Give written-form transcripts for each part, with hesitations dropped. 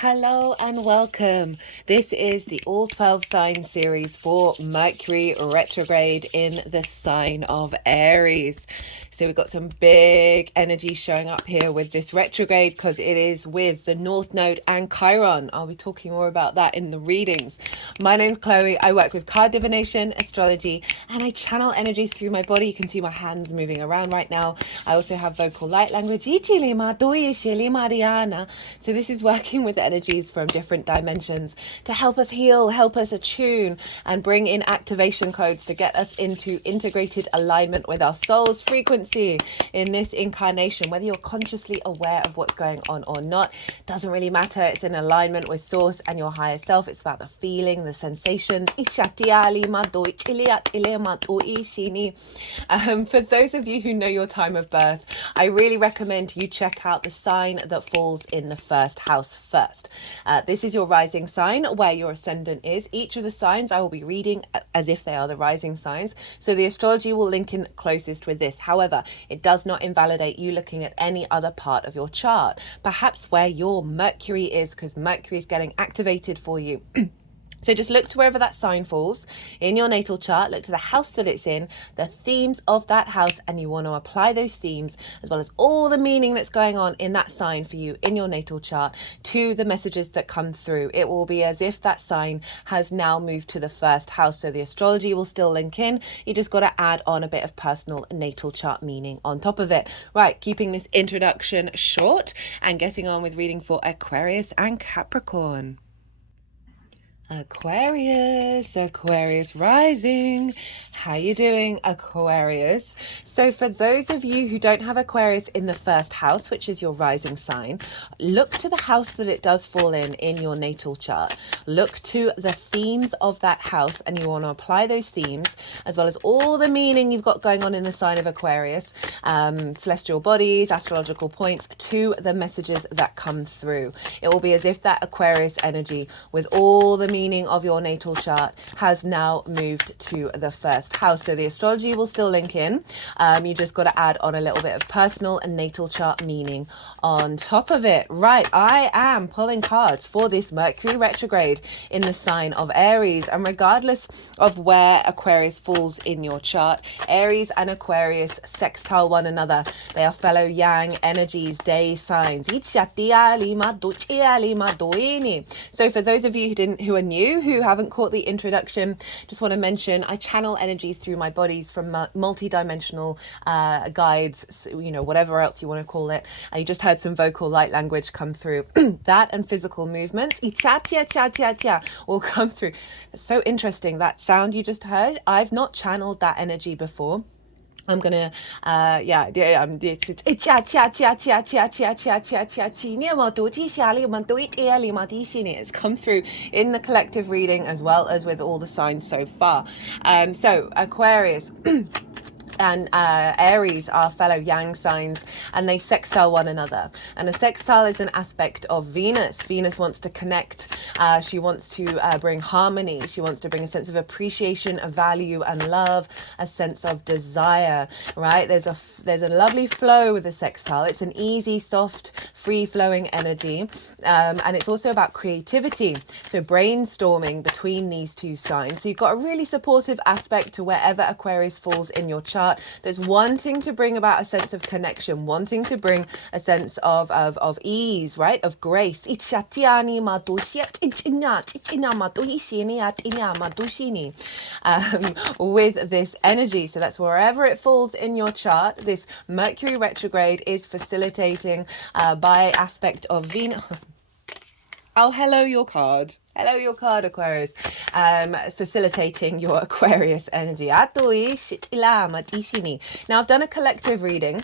Hello and welcome. This is the All 12 Sign series for Mercury Retrograde in the sign of Aries. So we've got some big energy showing up here with this retrograde because it is with the North Node and Chiron. I'll be talking more about that in the readings. My name's Chloe. I work with card divination, astrology, and I channel energies through my body. You can see my hands moving around right now. I also have vocal light language. So this is working with energies from different dimensions to help us heal, help us attune, and bring in activation codes to get us into integrated alignment with our soul's frequency in this incarnation. Whether you're consciously aware of what's going on or not, doesn't really matter. It's in alignment with source and your higher self. It's about the feeling, the sensations. For those of you who know your time of birth, I really recommend you check out the sign that falls in the first house first. This is your rising sign, where your ascendant is. Each of the signs I will be reading as if they are the rising signs, so the astrology will link in closest with this. However, it does not invalidate you looking at any other part of your chart, perhaps where your Mercury is, because Mercury is getting activated for you. So just look to wherever that sign falls in your natal chart, look to the house that it's in, the themes of that house, and you want to apply those themes as well as all the meaning that's going on in that sign for you in your natal chart to the messages that come through. It will be as if that sign has now moved to the first house. So the astrology will still link in. You just got to add on a bit of personal natal chart meaning on top of it. Right, keeping this introduction short and getting on with reading for Aquarius and Capricorn. Aquarius rising. How you doing, Aquarius? So for those of you who don't have Aquarius in the first house, which is your rising sign, look to the house that it does fall in your natal chart. Look to the themes of that house, and you want to apply those themes as well as all the meaning you've got going on in the sign of Aquarius, celestial bodies, astrological points, to the messages that come through. It will be as if that Aquarius energy with all the meaning of your natal chart has now moved to the first house. So the astrology will still link in. You just got to add on a little bit of personal and natal chart meaning on top of it. Right, I am pulling cards for this Mercury retrograde in the sign of Aries, and regardless of where Aquarius falls in your chart, Aries and Aquarius sextile one another. They are fellow yang energies, day signs. So for those of you who are new, who haven't caught the introduction, just want to mention I channel energies through my bodies from multi-dimensional guides, whatever else you want to call it. And you just heard some vocal light language come through. That and physical movements will come through. It's so interesting, that sound you just heard. I've not channeled that energy before. I'm gonna, it's come through in the collective reading as well as with all the signs so far. So Aquarius and Aries are fellow yang signs, and they sextile one another. And a sextile is an aspect of Venus. Venus wants to connect. She wants to bring harmony. She wants to bring a sense of appreciation, of value and love, a sense of desire, right? There's a lovely flow with a sextile. It's an easy, soft, free-flowing energy. And it's also about creativity. So brainstorming between these two signs. So you've got a really supportive aspect to wherever Aquarius falls in your chart. There's wanting to bring about a sense of connection, wanting to bring a sense of ease, right? Of grace. With this energy. So that's wherever it falls in your chart. This Mercury retrograde is facilitating by aspect of Venus. Oh, hello, your card. Hello, your card, Aquarius. Facilitating your Aquarius energy. Now, I've done a collective reading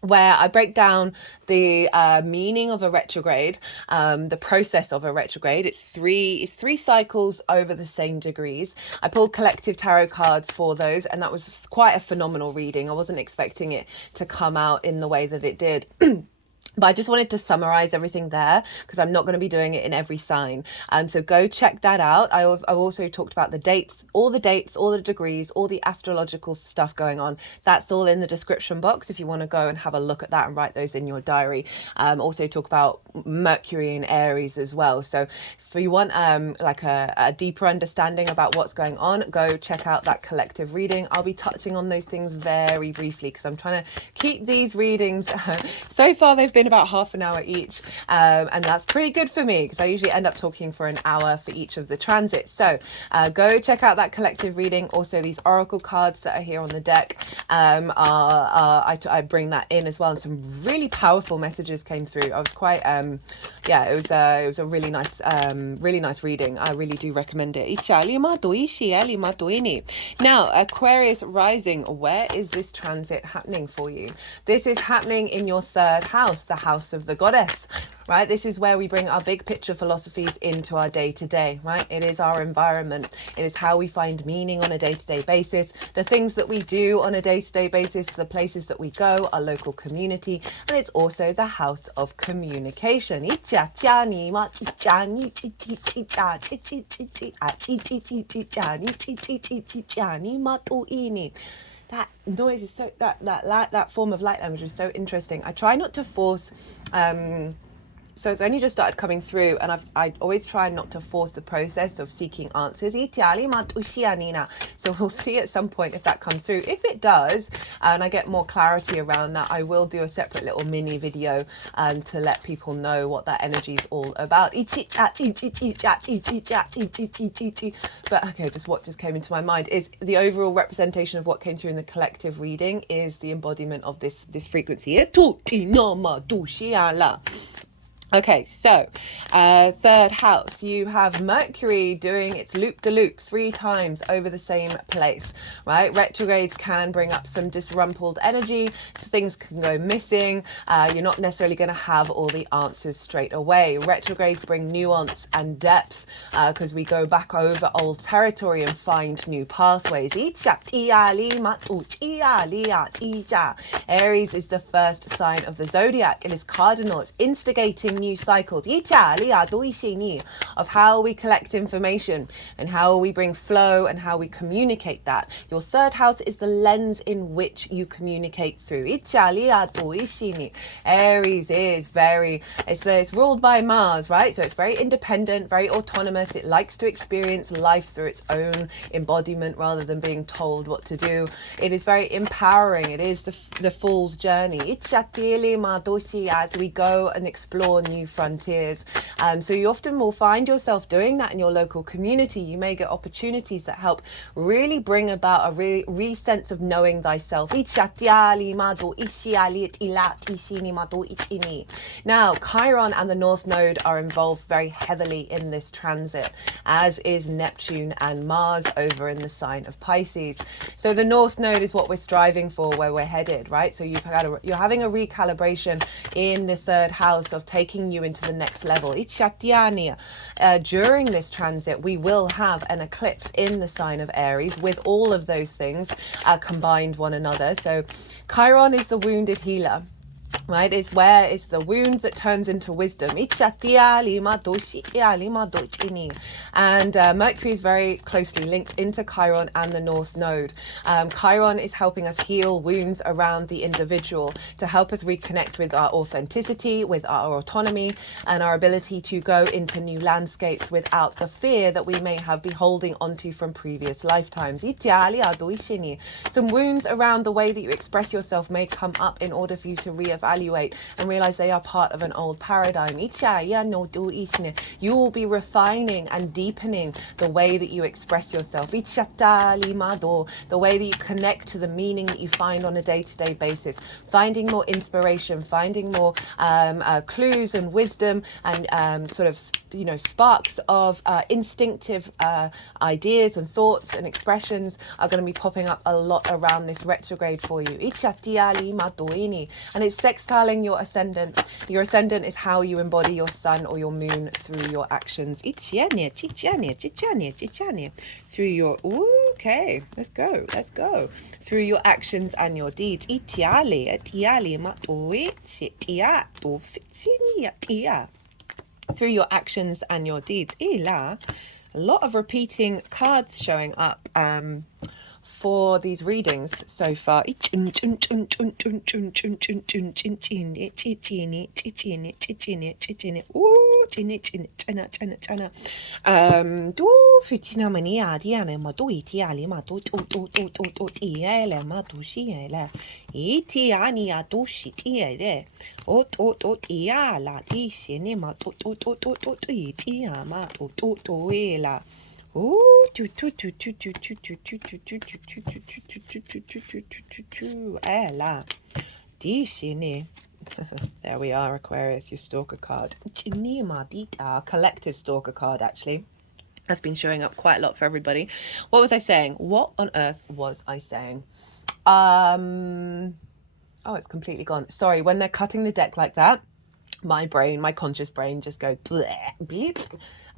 where I break down the meaning of a retrograde, the process of a retrograde. It's three cycles over the same degrees. I pulled collective tarot cards for those, and that was quite a phenomenal reading. I wasn't expecting it to come out in the way that it did. But I just wanted to summarize everything there because I'm not going to be doing it in every sign. So go check that out. I've also talked about the dates, all the degrees, all the astrological stuff going on. That's all in the description box if you want to go and have a look at that and write those in your diary. Also talk about Mercury and Aries as well. So if you want like a deeper understanding about what's going on, go check out that collective reading. I'll be touching on those things very briefly because I'm trying to keep these readings. So far they've been about half an hour each, and that's pretty good for me because I usually end up talking for an hour for each of the transits. So go check out that collective reading. Also these oracle cards that are here on the deck, I bring that in as well, and some really powerful messages came through. I was quite yeah, it was a really nice reading. I really do recommend it. Now Aquarius rising, where is this transit happening for you? This is happening in your third house, the house of the goddess, right? This is where we bring our big picture philosophies into our day-to-day, right? It is our environment. It is how we find meaning on a day-to-day basis, the things that we do on a day-to-day basis, the places that we go, our local community, and it's also the house of communication. That noise is so, that form of light language is so interesting. I try not to force so it's only just started coming through, and I always try not to force the process of seeking answers. So we'll see at some point if that comes through. If it does, and I get more clarity around that, I will do a separate little mini video to let people know what that energy is all about. But okay, just what just came into my mind is the overall representation of what came through in the collective reading is the embodiment of this frequency. Okay, so third house, you have Mercury doing its loop-de-loop 3 times over the same place, right? Retrogrades can bring up some disrumpled energy, so things can go missing. You're not necessarily going to have all the answers straight away. Retrogrades bring nuance and depth because we go back over old territory and find new pathways. Aries is the first sign of the zodiac. It is cardinal. It's instigating new cycles of how we collect information and how we bring flow and how we communicate that. Your third house is the lens in which you communicate through. Aries is it's ruled by Mars, right? So it's very independent, very autonomous. It likes to experience life through its own embodiment rather than being told what to do. It is very empowering. It is the fool's journey as we go and explore new frontiers. So you often will find yourself doing that in your local community. You may get opportunities that help really bring about a re-sense of knowing thyself. Now, Chiron and the North Node are involved very heavily in this transit, as is Neptune and Mars over in the sign of Pisces. So the North Node is what we're striving for, where we're headed, right? So you're having a recalibration in the third house of taking you into the next level. During this transit, we will have an eclipse in the sign of Aries with all of those things combined one another. So Chiron is the wounded healer, right? It's where it's the wound that turns into wisdom. And Mercury is very closely linked into Chiron and the North Node. Chiron is helping us heal wounds around the individual to help us reconnect with our authenticity, with our autonomy, and our ability to go into new landscapes without the fear that we may have been holding onto from previous lifetimes. Some wounds around the way that you express yourself may come up in order for you to reevaluate and realize they are part of an old paradigm. You will be refining and deepening the way that you express yourself, the way that you connect to the meaning that you find on a day-to-day basis, finding more inspiration, finding more clues and wisdom and sort of sparks of instinctive ideas and thoughts and expressions are going to be popping up a lot around this retrograde for you. And it's sextiling your ascendant. Your ascendant is how you embody your sun or your moon through your actions. Through your, okay, let's go. Through your actions and your deeds. Through your actions and your deeds. A lot of repeating cards showing up for these readings so far. There we are, Aquarius, your stalker card. Collective stalker card, actually. Has been showing up quite a lot for everybody. What was I saying? What on earth was I saying? Oh, it's completely gone. Sorry, when they're cutting the deck like that, my brain, my conscious brain just go bleh, bleep,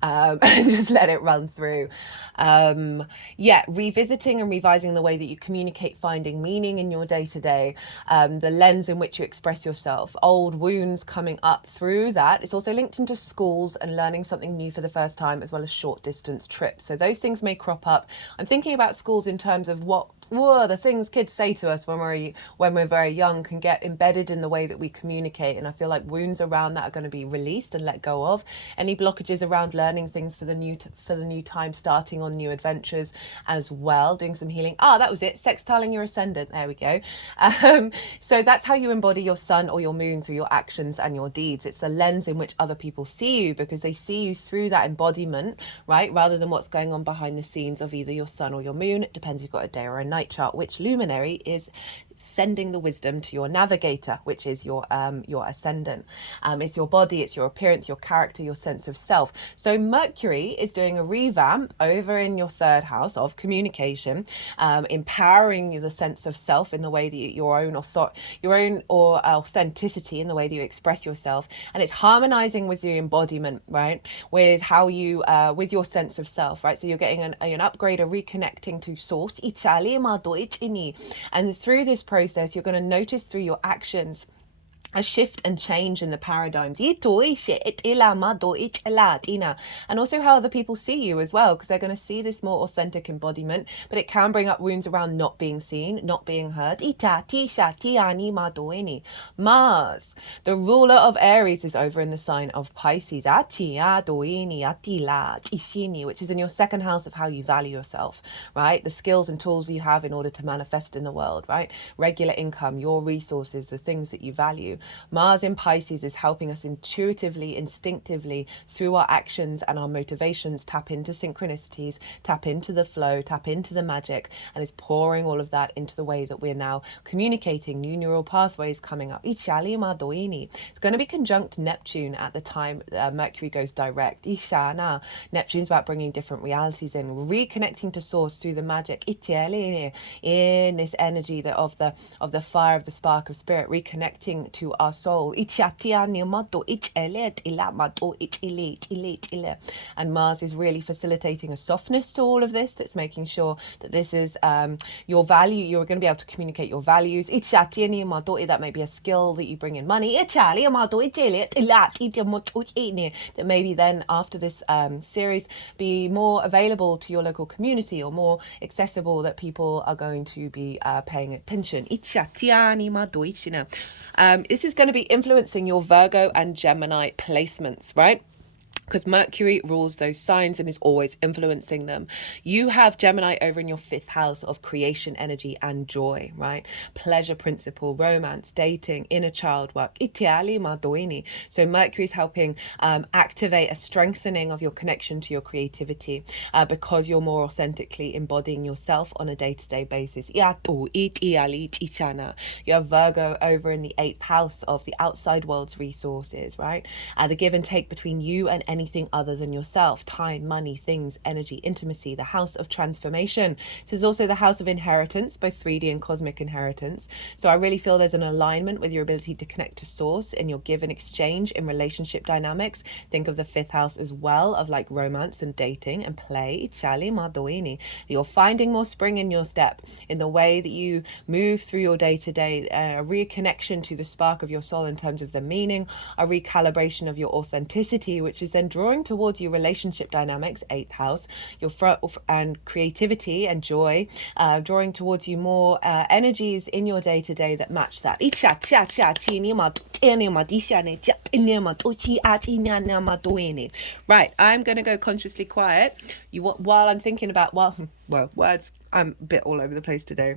and just let it run through. Yeah, revisiting and revising the way that you communicate, finding meaning in your day-to-day, the lens in which you express yourself, old wounds coming up through that. It's also linked into schools and learning something new for the first time, as well as short distance trips. So those things may crop up. I'm thinking about schools in terms of what the things kids say to us when we're very young can get embedded in the way that we communicate, and I feel like wounds around that are going to be released and let go of. Any blockages around learning things for the new time, starting on new adventures as well, doing some healing. That was it, sextiling your ascendant. There we go. So that's how you embody your sun or your moon, through your actions and your deeds. It's the lens in which other people see you, because they see you through that embodiment, right, rather than what's going on behind the scenes of either your sun or your moon. It depends if you've got a day or a night chart, which luminary is sending the wisdom to your navigator, which is your ascendant. It's your body, it's your appearance, your character, your sense of self. So Mercury is doing a revamp over in your third house of communication, empowering the sense of self in the way that your own authenticity in the way that you express yourself, and it's harmonizing with your embodiment, right, with how you with your sense of self, right? So you're getting an upgrade, a reconnecting to source, and through this process you're going to notice through your actions a shift and change in the paradigms, and also how other people see you as well, because they're going to see this more authentic embodiment, but it can bring up wounds around not being seen, not being heard. Mars, the ruler of Aries, is over in the sign of Pisces, which is in your second house of how you value yourself, right? The skills and tools you have in order to manifest in the world, right? Regular income, your resources, the things that you value. Mars in Pisces is helping us intuitively, instinctively, through our actions and our motivations, tap into synchronicities, tap into the flow, tap into the magic, and is pouring all of that into the way that we're now communicating, new neural pathways coming up. It's going to be conjunct Neptune at the time Mercury goes direct. Neptune's about bringing different realities in, reconnecting to source through the magic. In this energy of the fire, of the spark of spirit, reconnecting to our soul. And Mars is really facilitating a softness to all of this, that's making sure that this is your value. You're going to be able to communicate your values. That may be a skill that you bring in money. That maybe then after this series be more available to your local community, or more accessible, that people are going to be paying attention. This is going to be influencing your Virgo and Gemini placements, right? Because Mercury rules those signs and is always influencing them. You have Gemini over in your fifth house of creation, energy, and joy, right? Pleasure principle, romance, dating, inner child work. So Mercury is helping activate a strengthening of your connection to your creativity, because you're more authentically embodying yourself on a day-to-day basis. You have Virgo over in the eighth house of the outside world's resources, right? The give and take between you and anything other than yourself. Time, money, things, energy, intimacy. The house of transformation. This is also the house of inheritance, both 3D and cosmic inheritance. So I really feel there's an alignment with your ability to connect to source in your give and exchange in relationship dynamics. Think of the 5th house as well, of like romance and dating and play. You're finding more spring in your step, in the way that you move through your day-to-day, a reconnection to the spark of your soul in terms of the meaning, a recalibration of your authenticity, which is then drawing towards your relationship dynamics, 8th house, your and creativity and joy, drawing towards you more energies in your day-to-day that match that. Right, I'm going to go consciously quiet. While I'm thinking about, words, I'm a bit all over the place today.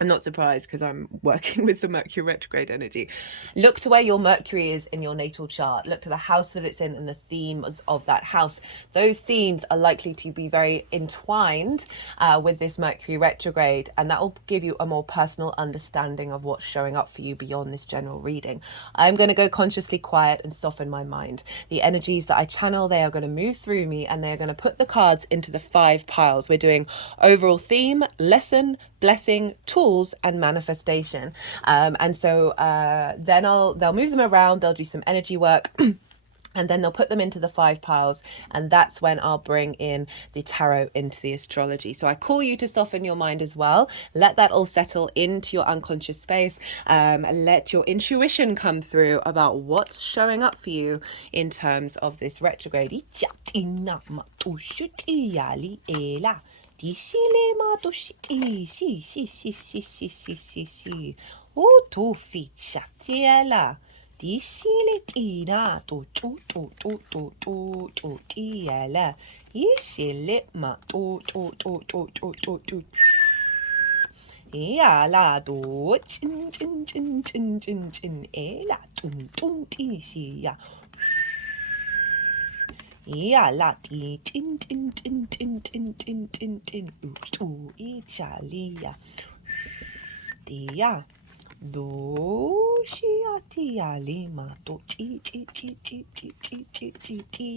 I'm not surprised because I'm working with the Mercury retrograde energy. Look to where your Mercury is in your natal chart. Look to the house that it's in and the themes of that house. Those themes are likely to be very entwined with this Mercury retrograde, and that will give you a more personal understanding of what's showing up for you beyond this general reading. I'm going to go consciously quiet and soften my mind. The energies that I channel, they are going to move through me, and they're going to put the cards into the 5 piles. We're doing overall theme, lesson, blessing, tools, and manifestation. And so then they'll move them around, they'll do some energy work, and then they'll put them into the 5 piles, and that's when I'll bring in the tarot into the astrology. So I call you to soften your mind as well. Let that all settle into your unconscious space. Let your intuition come through about what's showing up for you in terms of this retrograde. Disile tira to tiela. Yisile ma to. Yala do chin ela tum ti ya. Yala ti tin to Italia. Dia. Do shia tia lima to ti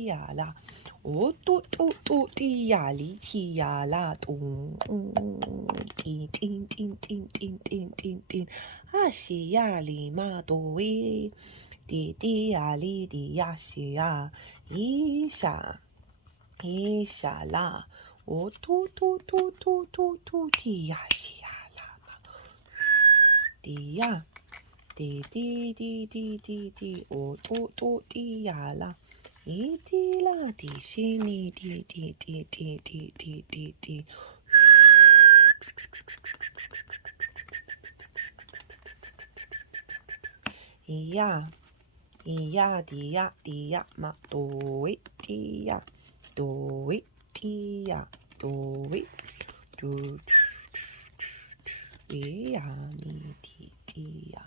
ala o to ti ali ti ala to tin ashia lima to we ti ali di ashia isha la o to ti ashia Dia, di, o to, dia la, la, di, shini, di, dia, ma, do it, dia, do, dia, ni, dia.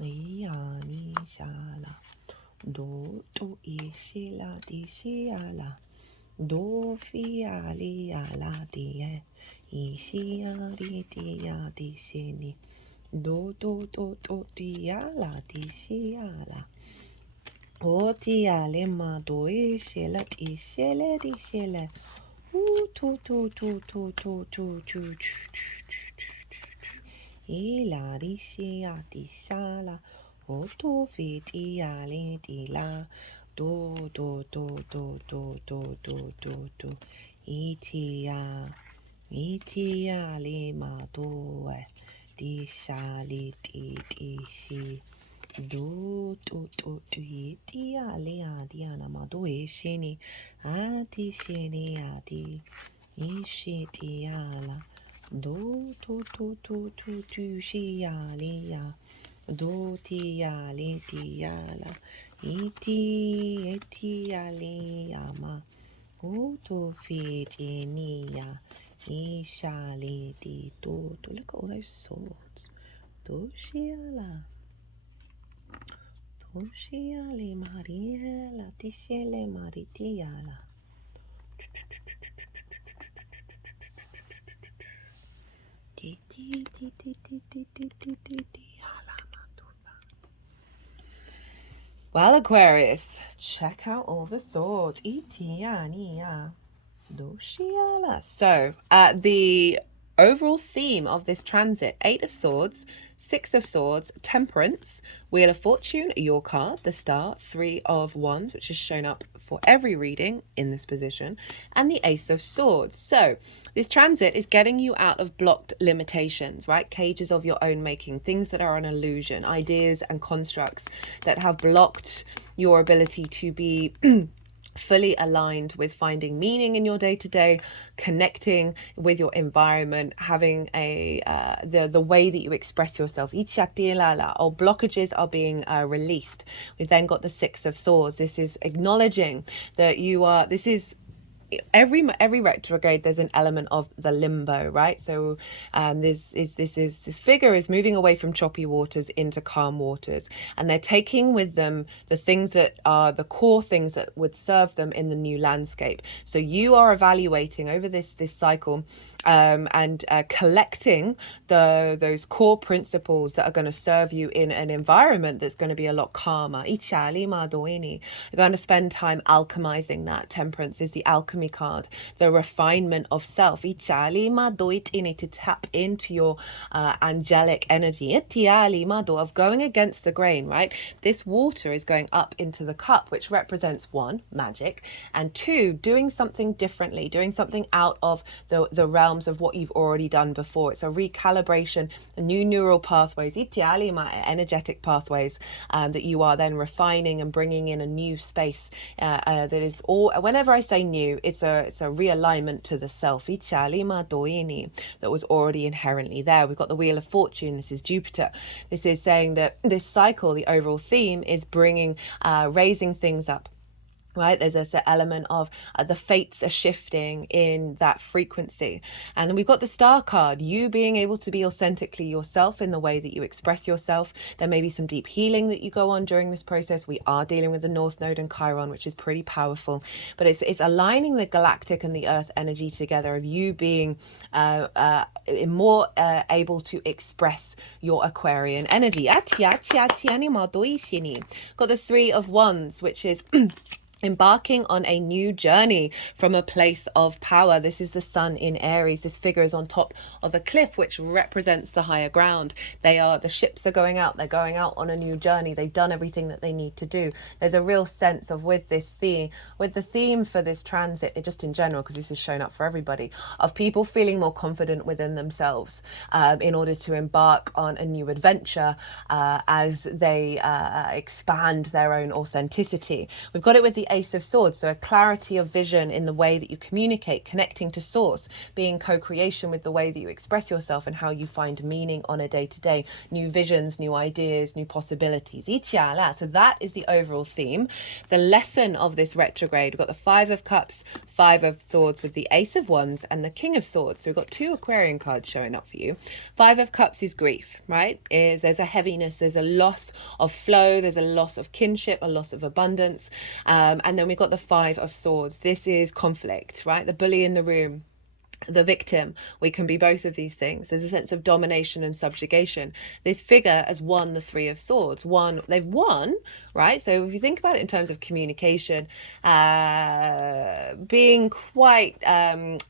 Ni shala do to ishila di shiala do fiali ala di ishia di shini do di ala di shiala o ti ale ma do ishila di shele to ila di shia di shala o to fiti ale di la do itia le ma do di shali di si do itia le adiana ma do shini ati shini ati ishi ala do to shialia do tiale tiala eti ama o to fitinia ishali di to look at all those swords do shiala mariela tishele maritiala Well, Aquarius, check out all the swords. So, the overall theme of this transit: Eight of Swords, Six of Swords, Temperance, Wheel of Fortune, your card, the Star, Three of Wands, which is shown up for every reading in this position, and the Ace of Swords. So this transit is getting you out of blocked limitations, right? Cages of your own making, things that are an illusion, ideas and constructs that have blocked your ability to be fully aligned with finding meaning in your day-to-day, connecting with your environment, having the way that you express yourself. Or blockages are being released. We've then got the Six of Swords. This is acknowledging that this is every retrograde. There's an element of the limbo, right? So this figure is moving away from choppy waters into calm waters, and they're taking with them the things that are the core things that would serve them in the new landscape. So you are evaluating over this cycle and collecting those core principles that are going to serve you in an environment that's going to be a lot calmer. You're going to spend time alchemizing that. Temperance is the alchemy card, the refinement of self. To tap into your angelic energy of going against the grain, right? This water is going up into the cup, which represents one, magic, and two, doing something differently, doing something out of the realms of what you've already done before. It's a recalibration, new neural pathways, energetic pathways that you are then refining and bringing in a new space that is all. Whenever I say new, it's a realignment to the self that was already inherently there. We've got the Wheel of Fortune. This is Jupiter. This is saying that this cycle, the overall theme, is bringing raising things up. Right, there's an element of the fates are shifting in that frequency. And then we've got the Star card, you being able to be authentically yourself in the way that you express yourself. There may be some deep healing that you go on during this process. We are dealing with the North Node and Chiron, which is pretty powerful, but it's aligning the galactic and the earth energy together, of you being more able to express your Aquarian energy. Got the Three of Wands, which is embarking on a new journey from a place of power. This is the sun in Aries. This figure is on top of a cliff, which represents the higher ground. The ships are going out. They're going out on a new journey. They've done everything that they need to do. There's a real sense of, with the theme for this transit, just in general, because this is shown up for everybody, of people feeling more confident within themselves in order to embark on a new adventure as they expand their own authenticity. We've got it with the Ace of Swords, so a clarity of vision in the way that you communicate, connecting to source, being co-creation with the way that you express yourself and how you find meaning on a day-to-day, new visions, new ideas, new possibilities. So that is the overall theme. The lesson of this retrograde, we've got the Five of Cups, Five of Swords with the Ace of Wands and the King of Swords. So we've got two Aquarian cards showing up for you. Five of Cups is grief, right? There's a heaviness, there's a loss of flow, there's a loss of kinship, a loss of abundance. And then we've got the Five of Swords. This is conflict, right? The bully in the room, the victim. We can be both of these things. There's a sense of domination and subjugation. This figure has won the Three of Swords. They've won, right? So if you think about it in terms of communication, being quite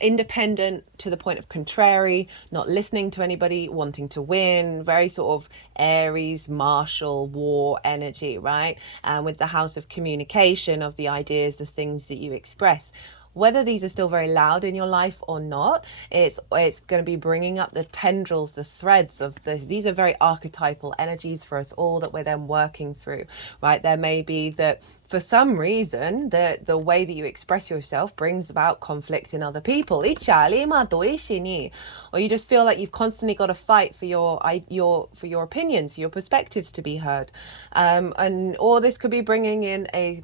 independent to the point of contrary, not listening to anybody, wanting to win, very sort of Aries, martial, war energy, right? And with the house of communication, of the ideas, the things that you express. Whether these are still very loud in your life or not, it's going to be bringing up the tendrils, the threads of this. These are very archetypal energies for us all that we're then working through, right? There may be that for some reason the way that you express yourself brings about conflict in other people. Or you just feel like you've constantly got to fight for your opinions, for your perspectives to be heard. Or this could be bringing in a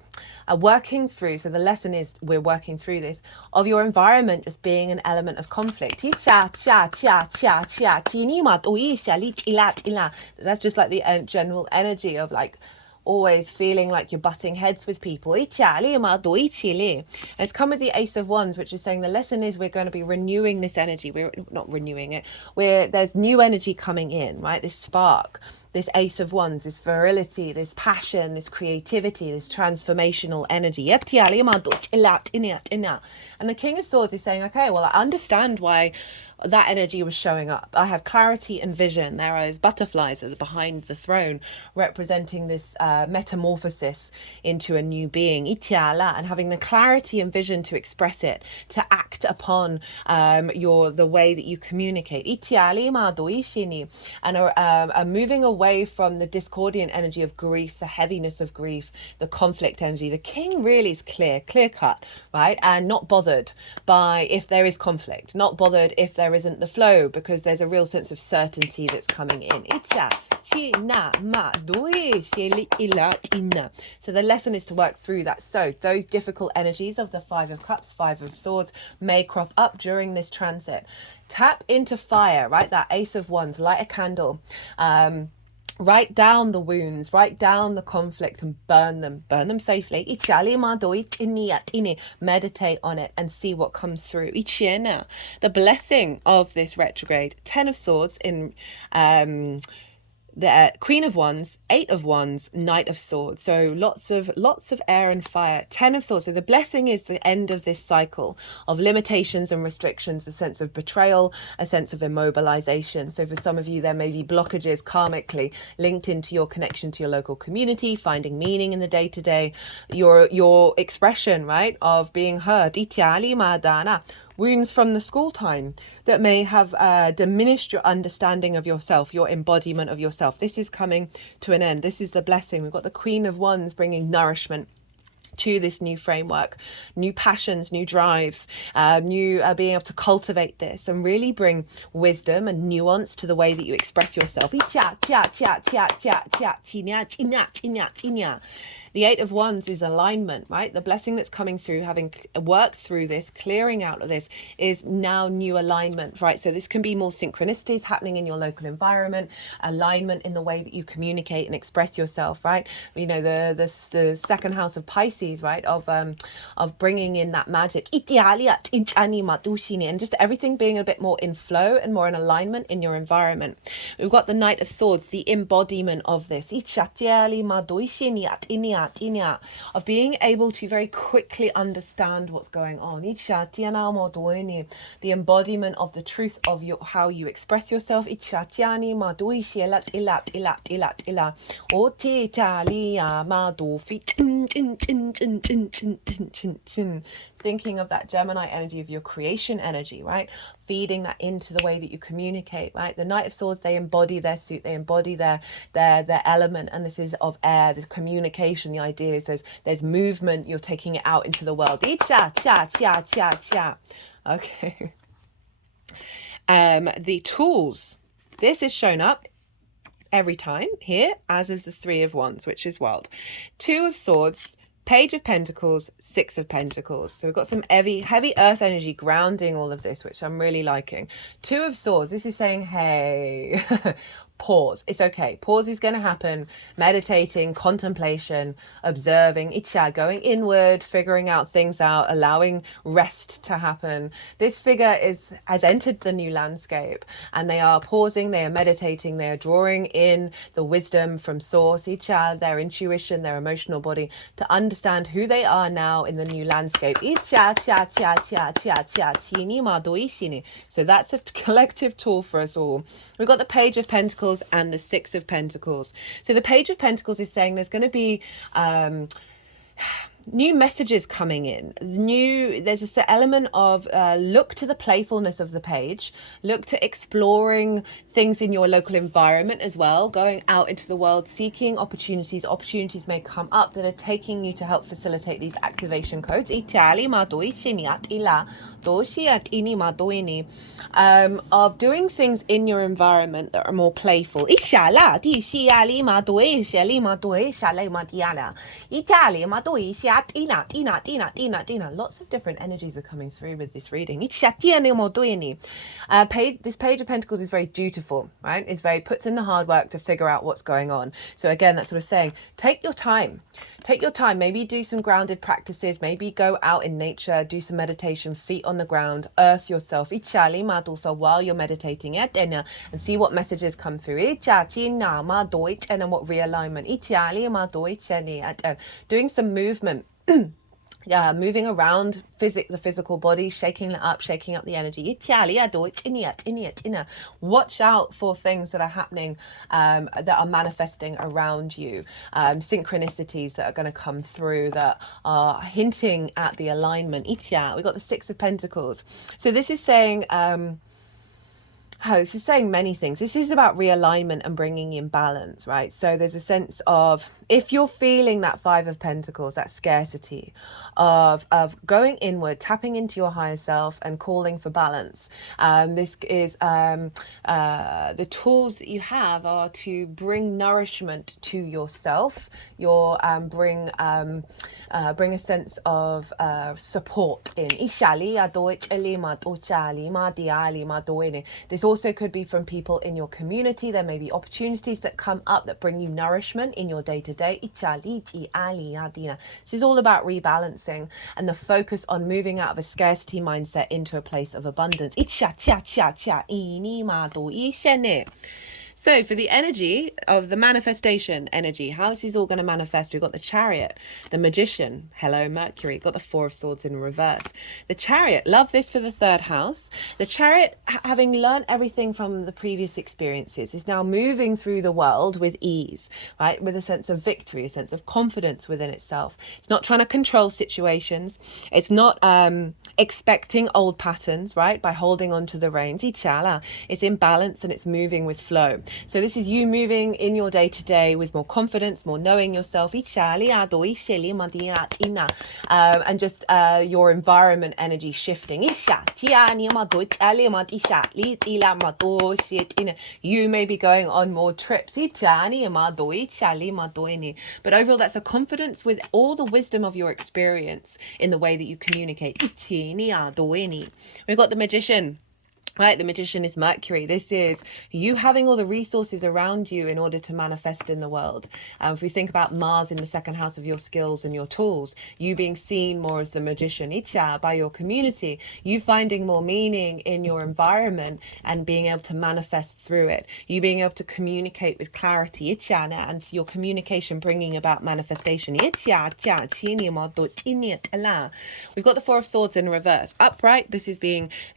working through. So the lesson is we're working through this of your environment just being an element of conflict. That's just like the general energy of like always feeling like you're butting heads with people. It's come with the Ace of Wands, which is saying the lesson is we're going to be renewing this energy. We're not renewing it. There's new energy coming in, right? This spark. this Ace of Wands, this virility, this passion, this creativity, this transformational energy. And the King of Swords is saying, okay, well, I understand why that energy was showing up. I have clarity and vision. There are butterflies behind the throne representing this metamorphosis into a new being. And having the clarity and vision to express it, to act upon the way that you communicate. And are moving away from the discordian energy of grief, the heaviness of grief, the conflict energy. The King really is clear cut, right? And not bothered by if there is conflict, not bothered if there isn't the flow, because there's a real sense of certainty that's coming in. So the lesson is to work through that. So those difficult energies of the Five of Cups, Five of Swords may crop up during this transit. Tap into fire, right? That Ace of Wands, light a candle. Write down the wounds, write down the conflict and burn them safely. Meditate on it and see what comes through. The blessing of this retrograde, 10 of Swords in the Queen of Wands, 8 of Wands, Knight of Swords. So lots of air and fire. 10 of Swords. So the blessing is the end of this cycle of limitations and restrictions, a sense of betrayal, a sense of immobilization. So for some of you, there may be blockages karmically linked into your connection to your local community, finding meaning in the day-to-day, your expression, right, of being heard. Wounds from the school time that may have diminished your understanding of yourself, your embodiment of yourself. This is coming to an end. This is the blessing. We've got the Queen of Wands bringing nourishment to this new framework, new passions, new drives, new being able to cultivate this and really bring wisdom and nuance to the way that you express yourself. The 8 of Wands is alignment, right? The blessing that's coming through, having worked through this, clearing out of this, is now new alignment, right? So this can be more synchronicities happening in your local environment, alignment in the way that you communicate and express yourself, right? You know, the second house of Pisces, right? Of bringing in that magic, and just everything being a bit more in flow and more in alignment in your environment. We've got the Knight of Swords, the embodiment of this, of being able to very quickly understand what's going on. The embodiment of the truth of how you express yourself. Thinking of that Gemini energy of your creation energy, right? Feeding that into the way that you communicate, right? The Knight of Swords, they embody their suit, they embody their element, and this is of air, the communication, the ideas, there's movement, you're taking it out into the world. Okay. The tools, this is shown up every time here, as is the Three of Wands, which is wild. 2 of Swords, Page of Pentacles, 6 of Pentacles. So we've got some heavy earth energy grounding all of this, which I'm really liking. 2 of Swords, this is saying, hey, pause. It's okay. Pause is going to happen. Meditating, contemplation, observing, going inward, figuring out things out, allowing rest to happen. This figure has entered the new landscape, and they are pausing, they are meditating, they are drawing in the wisdom from source, their intuition, their emotional body, to understand who they are now in the new landscape. So that's a collective tool for us all. We've got the Page of Pentacles and the 6 of Pentacles. So the Page of Pentacles is saying there's going to be new messages coming in. There's an element of look to the playfulness of the page, look to exploring things in your local environment as well, going out into the world, seeking opportunities may come up that are taking you to help facilitate these activation codes of doing things in your environment that are more playful. Lots of different energies are coming through with this reading. This Page of Pentacles is very dutiful, right? It's very puts in the hard work to figure out what's going on. So again, that's sort of saying, take your time. Take your time. Maybe do some grounded practices. Maybe go out in nature, do some meditation, feet on the ground, earth yourself. While you're meditating and see what messages come through. And what realignment. Doing some movement. Yeah, moving around the physical body, shaking it up, shaking up the energy. Watch out for things that are happening, that are manifesting around you. Synchronicities that are going to come through that are hinting at the alignment. We got the Six of Pentacles. So this is saying, this is saying many things. This is about realignment and bringing in balance, right? So there's a sense of, if you're feeling that Five of Pentacles, that scarcity of going inward, tapping into your higher self and calling for balance. This is the tools that you have are to bring nourishment to yourself. Bring a sense of support in. This also could be from people in your community. There may be opportunities that come up that bring you nourishment in your day-to-day. This is all about rebalancing and the focus on moving out of a scarcity mindset into a place of abundance. So for the energy of the manifestation energy, how this is all going to manifest, we've got the Chariot, the Magician, hello Mercury, got the Four of Swords in reverse. The Chariot, love this for the third house. The Chariot, having learned everything from the previous experiences, is now moving through the world with ease, right? With a sense of victory, a sense of confidence within itself. It's not trying to control situations. It's not expecting old patterns, right? By holding on to the reins. It's in balance and it's moving with flow. So this is you moving in your day-to-day with more confidence, more knowing yourself, and just your environment energy shifting. You may be going on more trips, but overall that's a confidence with all the wisdom of your experience in the way that you communicate. We've got the Magician. Right, the Magician is Mercury. This is you having all the resources around you in order to manifest in the world. If we think about Mars in the second house of your skills and your tools, you being seen more as the Magician, by your community, you finding more meaning in your environment and being able to manifest through it. You being able to communicate with clarity, and your communication bringing about manifestation. We've got the Four of Swords in reverse. Upright, this is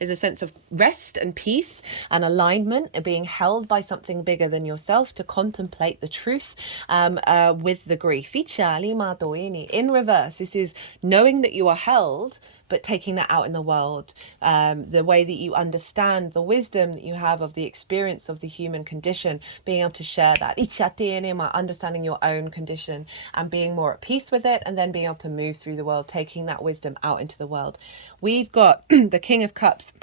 a sense of rest and peace and alignment, being held by something bigger than yourself to contemplate the truth with the grief. In reverse, this is knowing that you are held, but taking that out in the world. The way that you understand the wisdom that you have of the experience of the human condition, being able to share that. Understanding your own condition and being more at peace with it, and then being able to move through the world, taking that wisdom out into the world. We've got the King of Cups,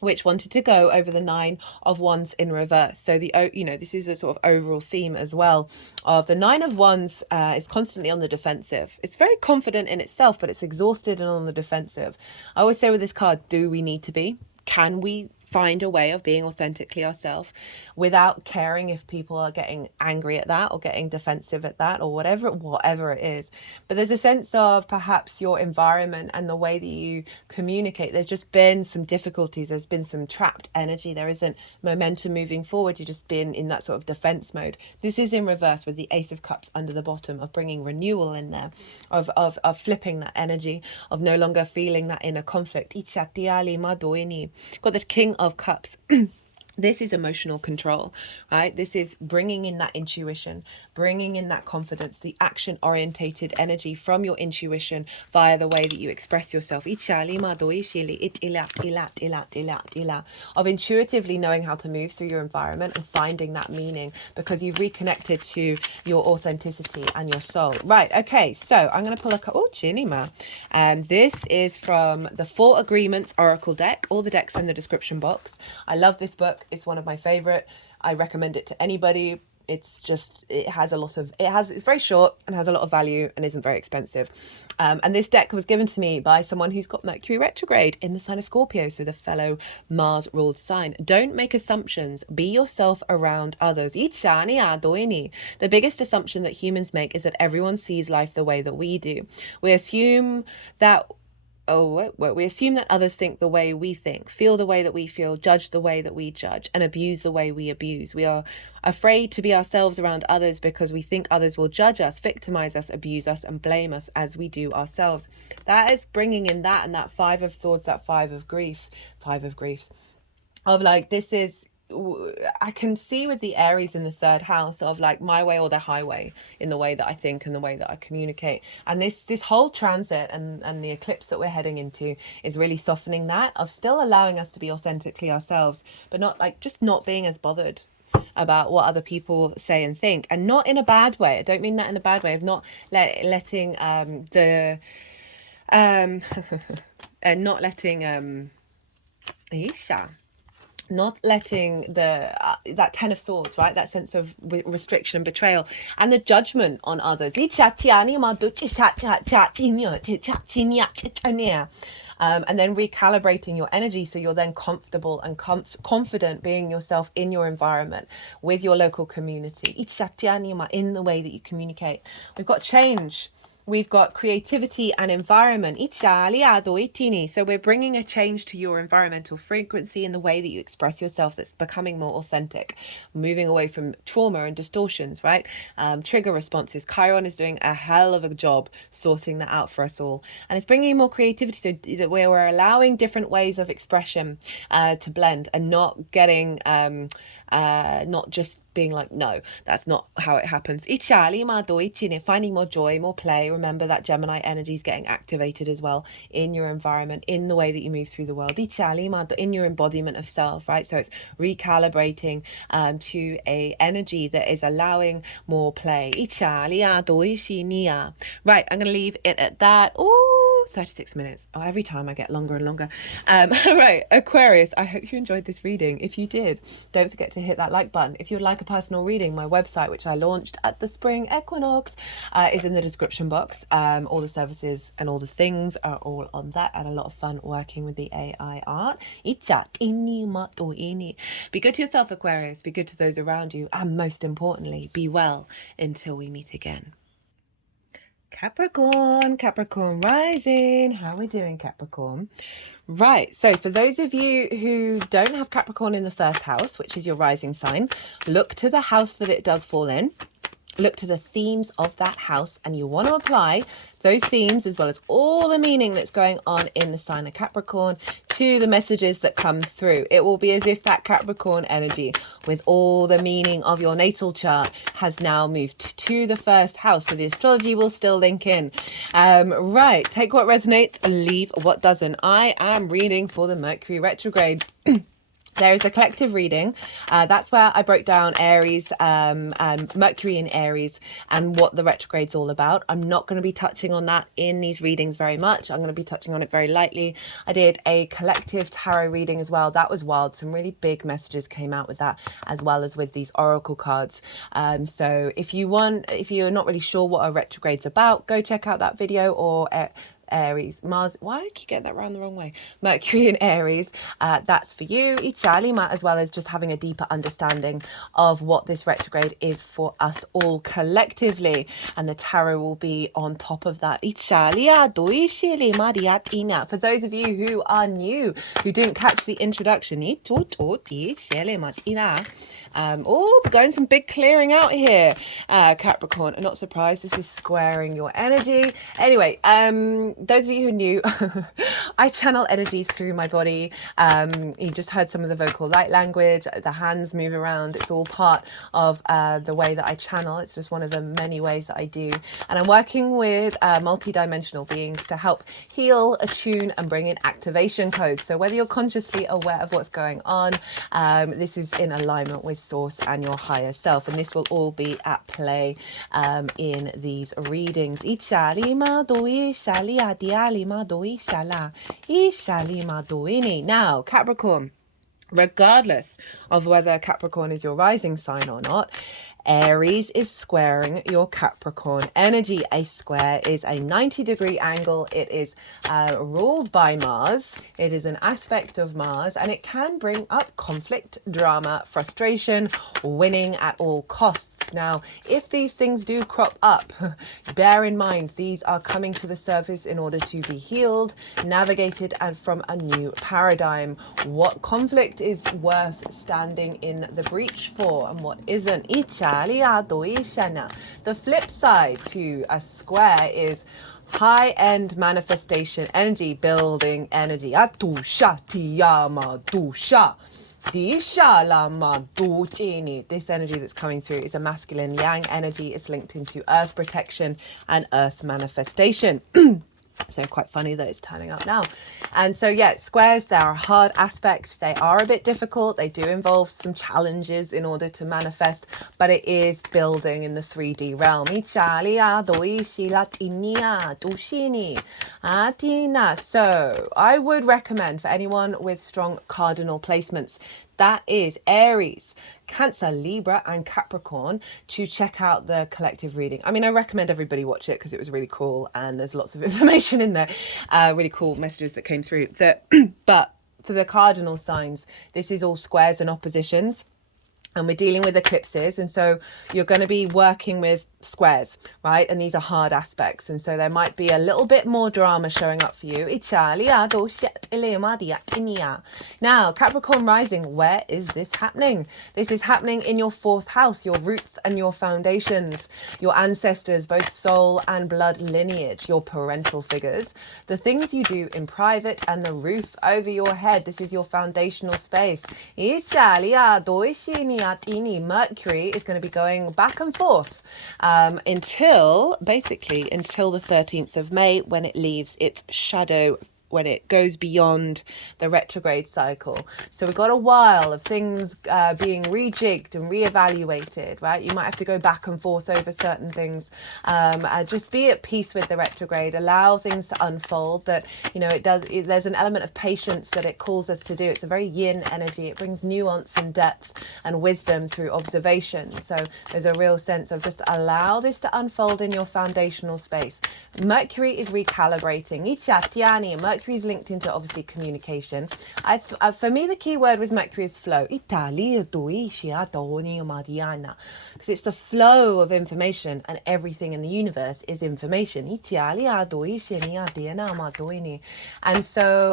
which wanted to go over the Nine of Wands in reverse. So this is a sort of overall theme as well of the Nine of Wands is constantly on the defensive. It's very confident in itself, but it's exhausted and on the defensive. I always say with this card, do we need to be? Can we find a way of being authentically ourselves without caring if people are getting angry at that or getting defensive at that or whatever it is? But there's a sense of perhaps your environment and the way that you communicate. There's just been some difficulties. There's been some trapped energy. There isn't momentum moving forward. You've just been in that sort of defense mode. This is in reverse with the Ace of Cups under the bottom, of bringing renewal in there, of flipping that energy, of no longer feeling that inner conflict. Got the King of Cups. This is emotional control, right? This is bringing in that intuition, bringing in that confidence, the action orientated energy from your intuition via the way that you express yourself. Of intuitively knowing how to move through your environment and finding that meaning because you've reconnected to your authenticity and your soul. Right, okay, so I'm going to pull a card. Oh, Chinima. This is from the Four Agreements Oracle deck. All the decks are in the description box. I love this book. It's one of my favorite. I recommend it to anybody it's very short and has a lot of value and isn't very expensive. And this deck was given to me by someone who's got Mercury retrograde in the sign of Scorpio, so the fellow Mars ruled sign. Don't make assumptions. Be yourself around others. The biggest assumption that humans make is that everyone sees life the way that we do. We assume that others think the way we think, feel the way that we feel, judge the way that we judge, and abuse the way we abuse. We are afraid to be ourselves around others because we think others will judge us, victimize us, abuse us, and blame us as we do ourselves. That is bringing in that and that Five of Swords, that Five of Griefs, of like, this is, I can see with the Aries in the third house of like my way or the highway in the way that I think and the way that I communicate. And this whole transit and the eclipse that we're heading into is really softening that, of still allowing us to be authentically ourselves, but not like just not being as bothered about what other people say and think, and not in a bad way. I don't mean that in a bad way, of not letting not letting the that Ten of Swords, right, that sense of restriction and betrayal and the judgment on others, and then recalibrating your energy so you're then comfortable and confident being yourself in your environment with your local community, in the way that you communicate. We've got change. We've got creativity and environment. So we're bringing a change to your environmental frequency in the way that you express yourself, that's becoming more authentic, moving away from trauma and distortions, right? Trigger responses. Chiron is doing a hell of a job sorting that out for us all. And it's bringing more creativity, so that we're allowing different ways of expression to blend, and not getting, not just being like, no, that's not how it happens. Finding more joy, more play. Remember that Gemini energy is getting activated as well in your environment, in the way that you move through the world, in your embodiment of self, right? So it's recalibrating to a energy that is allowing more play. Right, I'm going to leave it at that. 36 minutes. Every time I get longer and longer. Right, Aquarius, I hope you enjoyed this reading. If you did, don't forget to hit that like button. If you would like a personal reading, my website, which I launched at the spring equinox, is in the description box. All the services and all the things are all on that, and a lot of fun working with the AI art. Be good to yourself, Aquarius. Be good to those around you, and most importantly, be well until we meet again. Capricorn rising. How are we doing, Capricorn? Right, so for those of you who don't have Capricorn in the first house, which is your rising sign, look to the house that it does fall in. Look to the themes of that house, and you want to apply those themes, as well as all the meaning that's going on in the sign of Capricorn, to the messages that come through. It will be as if that Capricorn energy, with all the meaning of your natal chart, has now moved to the first house. So the astrology will still link in. Right, take what resonates and leave what doesn't. I am reading for the Mercury retrograde. There is a collective reading. That's where I broke down Aries, Mercury in Aries, and what the retrograde's all about. I'm not going to be touching on that in these readings very much. I'm going to be touching on it very lightly. I did a collective tarot reading as well. That was wild. Some really big messages came out with that, as well as with these oracle cards. So if you're not really sure what a retrograde's about, go check out that video, or Aries, Mars, why do I keep getting that around the wrong way? Mercury and Aries, that's for you. As well as just having a deeper understanding of what this retrograde is for us all collectively. And the tarot will be on top of that. For those of you who are new, who didn't catch the introduction, going some big clearing out here, Capricorn. I'm not surprised, this is squaring your energy. Anyway, those of you who are new, I channel energies through my body. You just heard some of the vocal light language, the hands move around. It's all part of the way that I channel. It's just one of the many ways that I do. And I'm working with multi-dimensional beings to help heal, attune, and bring in activation codes. So whether you're consciously aware of what's going on, this is in alignment with source and your higher self, and this will all be at play in these readings. Now, Capricorn, regardless of whether Capricorn is your rising sign or not, Aries is squaring your Capricorn energy. A square is a 90-degree angle. It is ruled by Mars. It is an aspect of Mars, and it can bring up conflict, drama, frustration, winning at all costs. Now, if these things do crop up, bear in mind these are coming to the surface in order to be healed, navigated, and from a new paradigm. What conflict is worth standing in the breach for and what isn't? The flip side to a square is high-end manifestation energy, building energy. This energy that's coming through is a masculine yang energy. It's linked into earth protection and earth manifestation. So quite funny that it's turning up now. And so, yeah, squares, they're a hard aspect. They are a bit difficult. They do involve some challenges in order to manifest, but it is building in the 3D realm. So I would recommend for anyone with strong cardinal placements, that is Aries, Cancer, Libra, and Capricorn, to check out the collective reading. I mean, I recommend everybody watch it because it was really cool and there's lots of information in there, really cool messages that came through. So, but for the cardinal signs, this is all squares and oppositions. And we're dealing with eclipses, and so you're going to be working with squares, right? And these are hard aspects, and so there might be a little bit more drama showing up for you. Now, Capricorn rising, where is this happening? This is happening in your 4th house, your roots and your foundations, your ancestors, both soul and blood lineage, your parental figures, the things you do in private, and the roof over your head. This is your foundational space. Mercury is going to be going back and forth until the 13th of May, when it leaves its shadow, when it goes beyond the retrograde cycle. So we've got a while of things being rejigged and reevaluated, right? You might have to go back and forth over certain things. Just be at peace with the retrograde. Allow things to unfold. That, there's an element of patience that it calls us to do. It's a very yin energy. It brings nuance and depth and wisdom through observation. So there's a real sense of just allow this to unfold in your foundational space. Mercury is recalibrating. Mercury is linked into, obviously, communication. For me, the key word with Mercury is flow. Because it's the flow of information, and everything in the universe is information. And so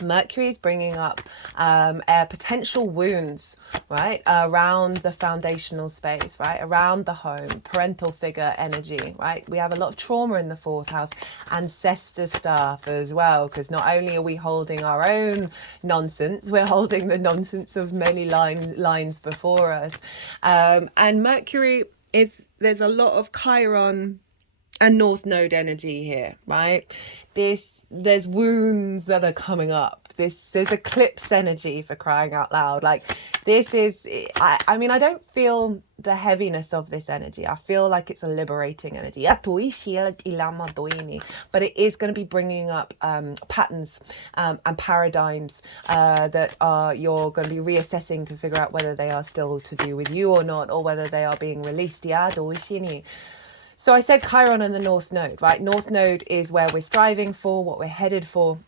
Mercury is bringing up potential wounds, right, around the foundational space, right, around the home, parental figure energy, right? We have a lot of trauma in the 4th house, ancestor stuff as well, because not only are we holding our own nonsense, we're holding the nonsense of many lines before us. And Mercury there's a lot of Chiron and North Node energy here, right? There's wounds that are coming up. There's eclipse energy, for crying out loud. Like, this is, I mean, I don't feel the heaviness of this energy. I feel like it's a liberating energy. But it is going to be bringing up patterns and paradigms that you're going to be reassessing to figure out whether they are still to do with you or not, or whether they are being released. So I said Chiron and the North Node, right? North Node is where we're striving for, what we're headed for.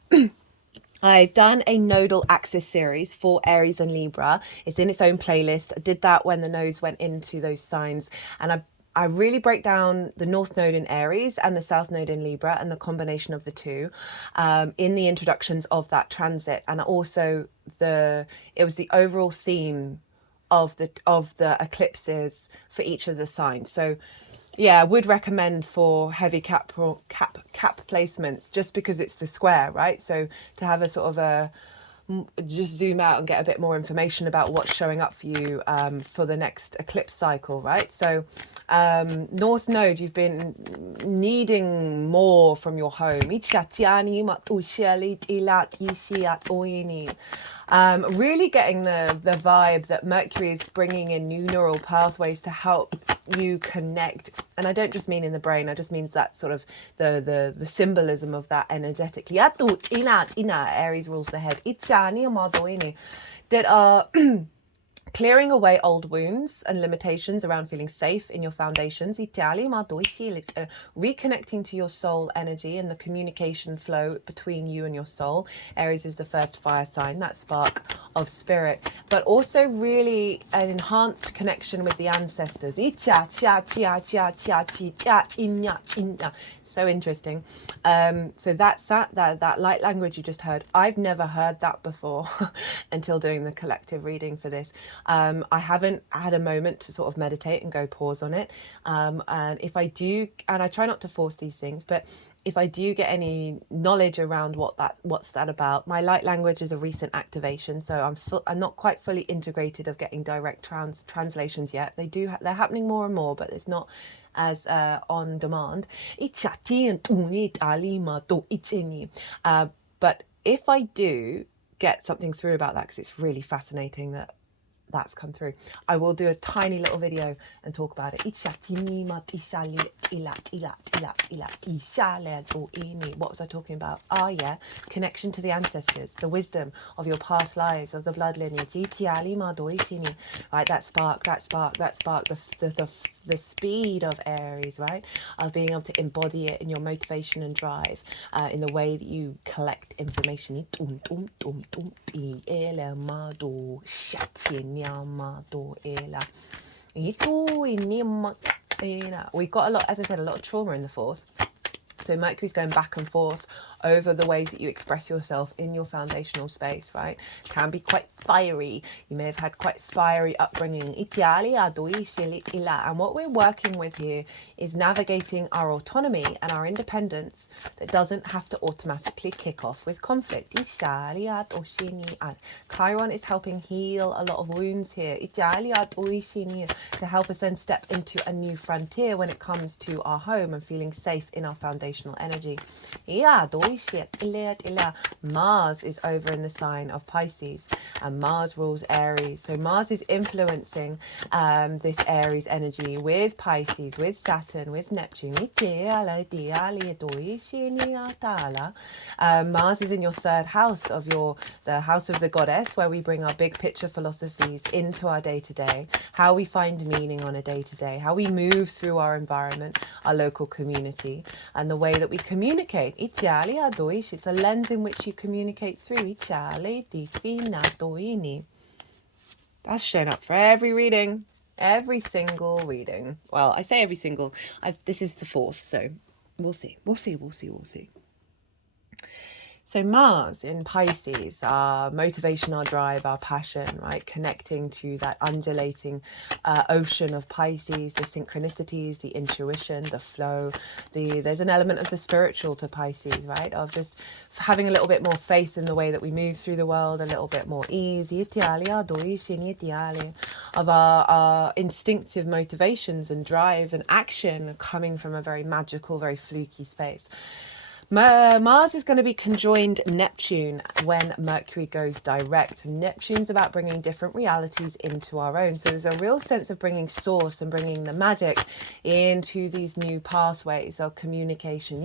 I've done a nodal axis series for Aries and Libra. It's in its own playlist. I did that when the nodes went into those signs. And I really break down the North Node in Aries and the South Node in Libra and the combination of the two in the introductions of that transit. And also it was the overall theme of the eclipses for each of the signs. So yeah, I would recommend for heavy cap placements, just because it's the square, right? So to have a sort of just zoom out and get a bit more information about what's showing up for you for the next eclipse cycle, right? So North Node, you've been needing more from your home. Really getting the vibe that Mercury is bringing in new neural pathways to help you connect. And I don't just mean in the brain, I just mean that sort of the symbolism of that energetically. Aries rules the head. That are clearing away old wounds and limitations around feeling safe in your foundations, reconnecting to your soul energy and the communication flow between you and your soul. Aries is the first fire sign, that spark of spirit, but also really an enhanced connection with the ancestors. So interesting. So that's that light language you just heard. I've never heard that before until doing the collective reading for this. I haven't had a moment to sort of meditate and go pause on it. And if I do, and I try not to force these things, but if I do get any knowledge around what's that about, my light language is a recent activation, so I'm not quite fully integrated of getting direct translations yet. They're happening more and more, but it's not as on demand. But if I do get something through about that, because it's really fascinating that that's come through, I will do a tiny little video and talk about it. What was I talking about? Yeah, connection to the ancestors, the wisdom of your past lives, of the blood lineage. Right, that spark, the speed of Aries, right, of being able to embody it in your motivation and drive, in the way that you collect information. We've got a lot, as I said, a lot of trauma in the fourth. So Mercury's going back and forth over the ways that you express yourself in your foundational space, right? Can be quite fiery. You may have had quite fiery upbringing. And what we're working with here is navigating our autonomy and our independence that doesn't have to automatically kick off with conflict. Chiron is helping heal a lot of wounds here, to help us then step into a new frontier when it comes to our home and feeling safe in our foundational energy. Mars is over in the sign of Pisces, and Mars rules Aries. So Mars is influencing this Aries energy with Pisces, with Saturn, with Neptune. Mars is in your third house of the house of the goddess, where we bring our big picture philosophies into our day-to-day, how we find meaning on a day-to-day, how we move through our environment, our local community, and the way that we communicate. It's a lens in which you communicate through. That's shown up for every reading, every single reading. Well, I say every single. This is the fourth, so we'll see. So Mars in Pisces, our motivation, our drive, our passion, right? Connecting to that undulating ocean of Pisces, the synchronicities, the intuition, the flow. There's an element of the spiritual to Pisces, right? Of just having a little bit more faith in the way that we move through the world, a little bit more ease, of our instinctive motivations and drive and action coming from a very magical, very fluky space. Mars is going to be conjoined Neptune when Mercury goes direct. Neptune's about bringing different realities into our own. So there's a real sense of bringing source and bringing the magic into these new pathways of communication.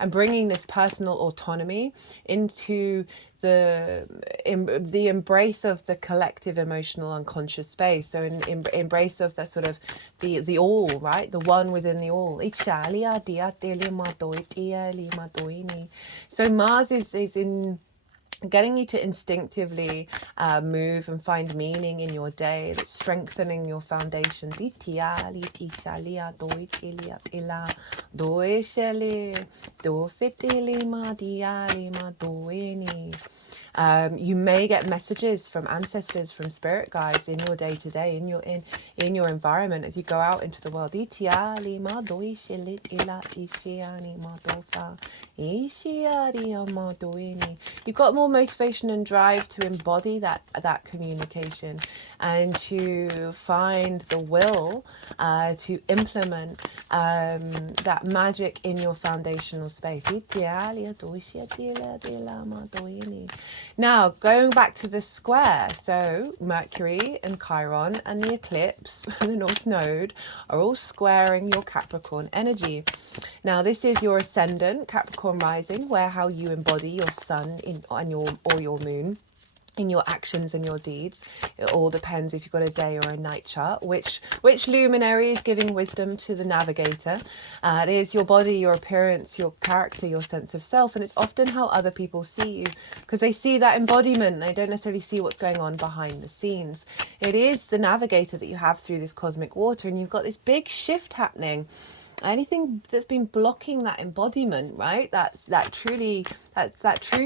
And bringing this personal autonomy into the embrace of the collective emotional unconscious space. So in embrace of that sort of the all, right? The one within the all. So Mars is in getting you to instinctively move and find meaning in your day. That's strengthening your foundations. You may get messages from ancestors, from spirit guides in your day to day, in your environment as you go out into the world. You've got more motivation and drive to embody that communication and to find the will to implement that magic in your foundational space. Now, going back to the square, so Mercury and Chiron and the eclipse, the North Node, are all squaring your Capricorn energy. Now, this is your ascendant, Capricorn rising, where how you embody your sun or your moon in your actions and your deeds. It all depends if you've got a day or a night chart, which luminary is giving wisdom to the navigator. It is your body, your appearance, your character, your sense of self, and it's often how other people see you, because they see that embodiment. They don't necessarily see what's going on behind the scenes. It is the navigator that you have through this cosmic water, and you've got this big shift happening. Anything that's been blocking that embodiment, right? That true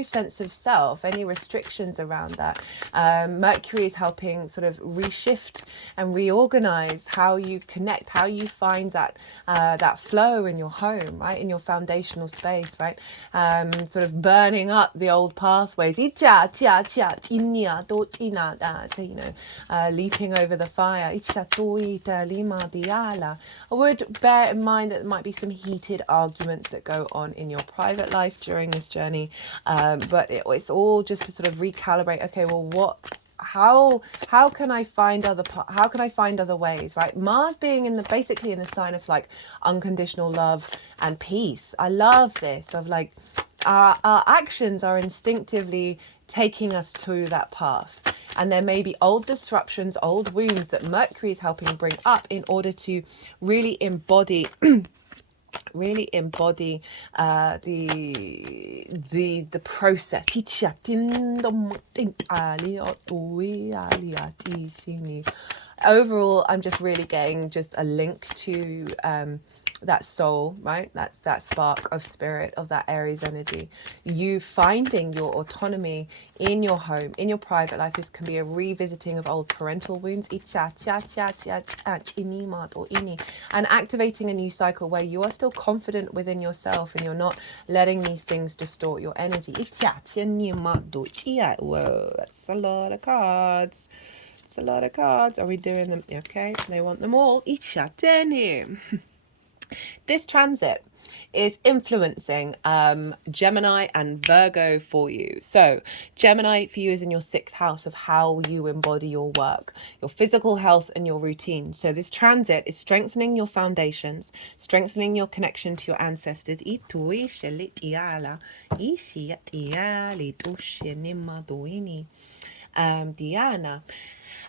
sense of self, any restrictions around that. Mercury is helping sort of reshift and reorganize how you connect, how you find that flow in your home, right? In your foundational space, right? Sort of burning up the old pathways. Leaping over the fire. I would bear in mind that there might be some heated arguments that go on in your private life during this journey, but it's all just to sort of recalibrate. Okay, well, how can I find other ways, right? Mars being basically in the sign of like unconditional love and peace. I love this of like our actions are instinctively taking us to that path. And there may be old disruptions, old wounds that Mercury is helping bring up in order to really embody the process. Overall, I'm just really getting just a link to that soul, right? That's that spark of spirit, of that Aries energy. You finding your autonomy in your home, in your private life. This can be a revisiting of old parental wounds, and activating a new cycle where you are still confident within yourself and you're not letting these things distort your energy. Whoa, that's a lot of cards. It's a lot of cards. Are we doing them? Okay, they want them all. This transit is influencing Gemini and Virgo for you. So Gemini for you is in your 6th house of how you embody your work, your physical health and your routine. So this transit is strengthening your foundations, strengthening your connection to your ancestors. Diana.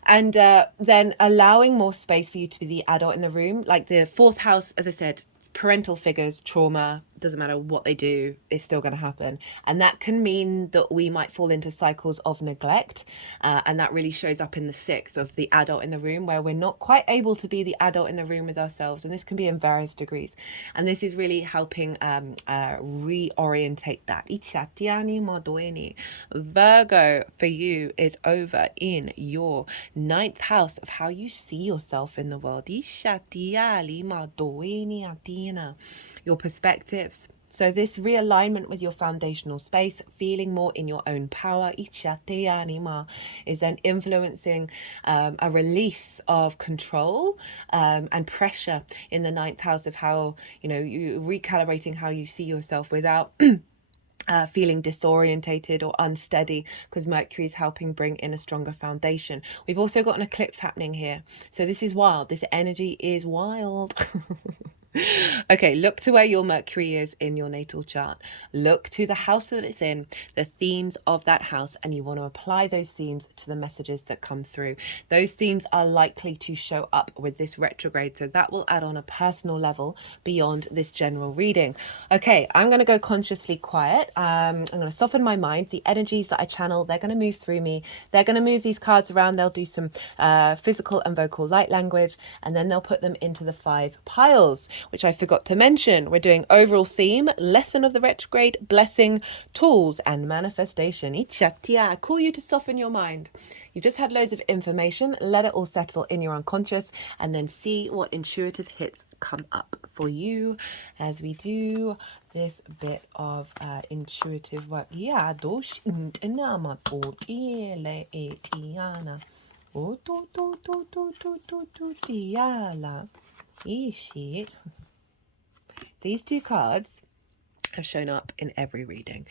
And then allowing more space for you to be the adult in the room. Like the 4th house, as I said, parental figures, trauma, doesn't matter what they do, it's still going to happen. And that can mean that we might fall into cycles of neglect. And that really shows up in the 6th of the adult in the room, where we're not quite able to be the adult in the room with ourselves. And this can be in various degrees. And this is really helping reorientate that. Virgo for you is over in your 9th house of how you see yourself in the world. Your perspectives. So this realignment with your foundational space, feeling more in your own power, is then influencing a release of control and pressure in the 9th house of how, you recalibrating how you see yourself without feeling disorientated or unsteady, because Mercury is helping bring in a stronger foundation. We've also got an eclipse happening here. So this is wild. This energy is wild. Okay, look to where your Mercury is in your natal chart. Look to the house that it's in, the themes of that house, and you want to apply those themes to the messages that come through. Those themes are likely to show up with this retrograde, so that will add on a personal level beyond this general reading. Okay, I'm going to go consciously quiet. I'm going to soften my mind. The energies that I channel, they're going to move through me. They're going to move these cards around. They'll do some physical and vocal light language, and then they'll put them into the 5 piles, which I forgot to mention. We're doing overall theme, lesson of the retrograde, blessing, tools, and manifestation. I call you to soften your mind. You just had loads of information. Let it all settle in your unconscious, and then see what intuitive hits come up for you as we do this bit of intuitive work. These 2 cards have shown up in every reading.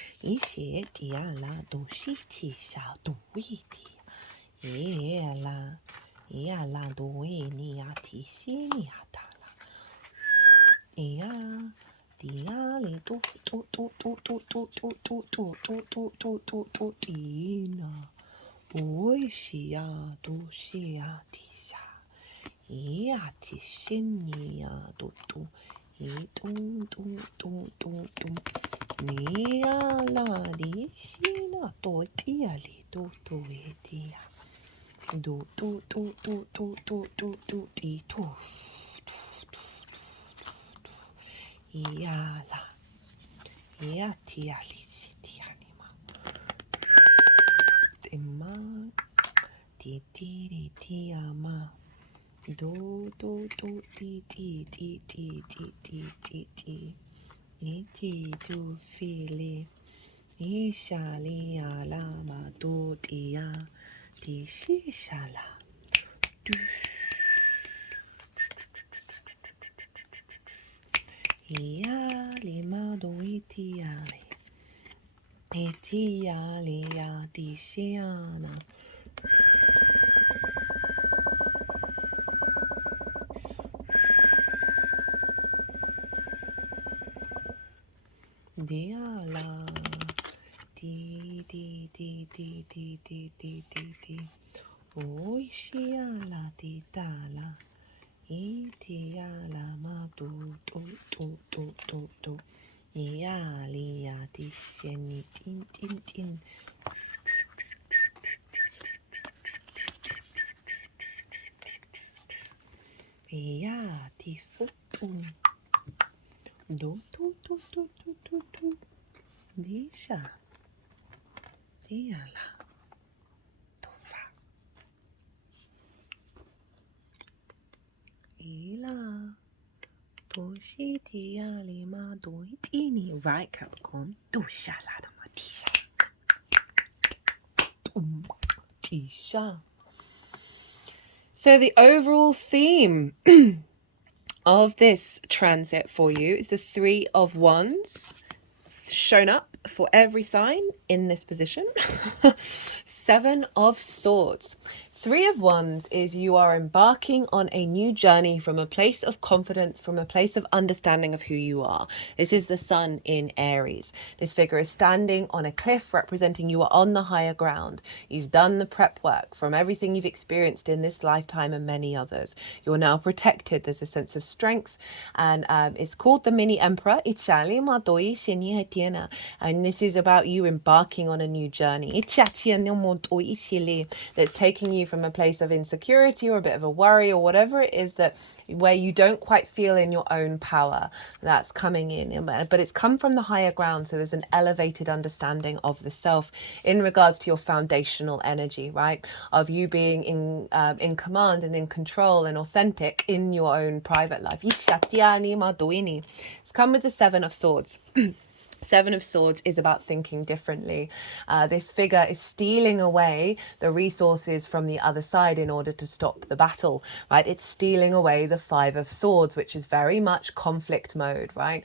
Right, Capricorn. So the overall theme of this transit for you is the Three of Wands, shown up for every sign in this position. Seven of Swords. Three of Wands is you are embarking on a new journey from a place of confidence, from a place of understanding of who you are. This is the sun in Aries. This figure is standing on a cliff, representing you are on the higher ground. You've done the prep work from everything you've experienced in this lifetime and many others. You're now protected. There's a sense of strength, and it's called the Mini Emperor. And this is about you embarking on a new journey that's taking you from a place of insecurity or a bit of a worry or whatever it is, that where you don't quite feel in your own power. That's coming in, but it's come from the higher ground. So there's an elevated understanding of the self in regards to your foundational energy, right? Of you being in command and in control and authentic in your own private life. It's come with the Seven of Swords. Seven of Swords is about thinking differently. This figure is stealing away the resources from the other side in order to stop the battle, right? It's stealing away the Five of Swords, which is very much conflict mode, right?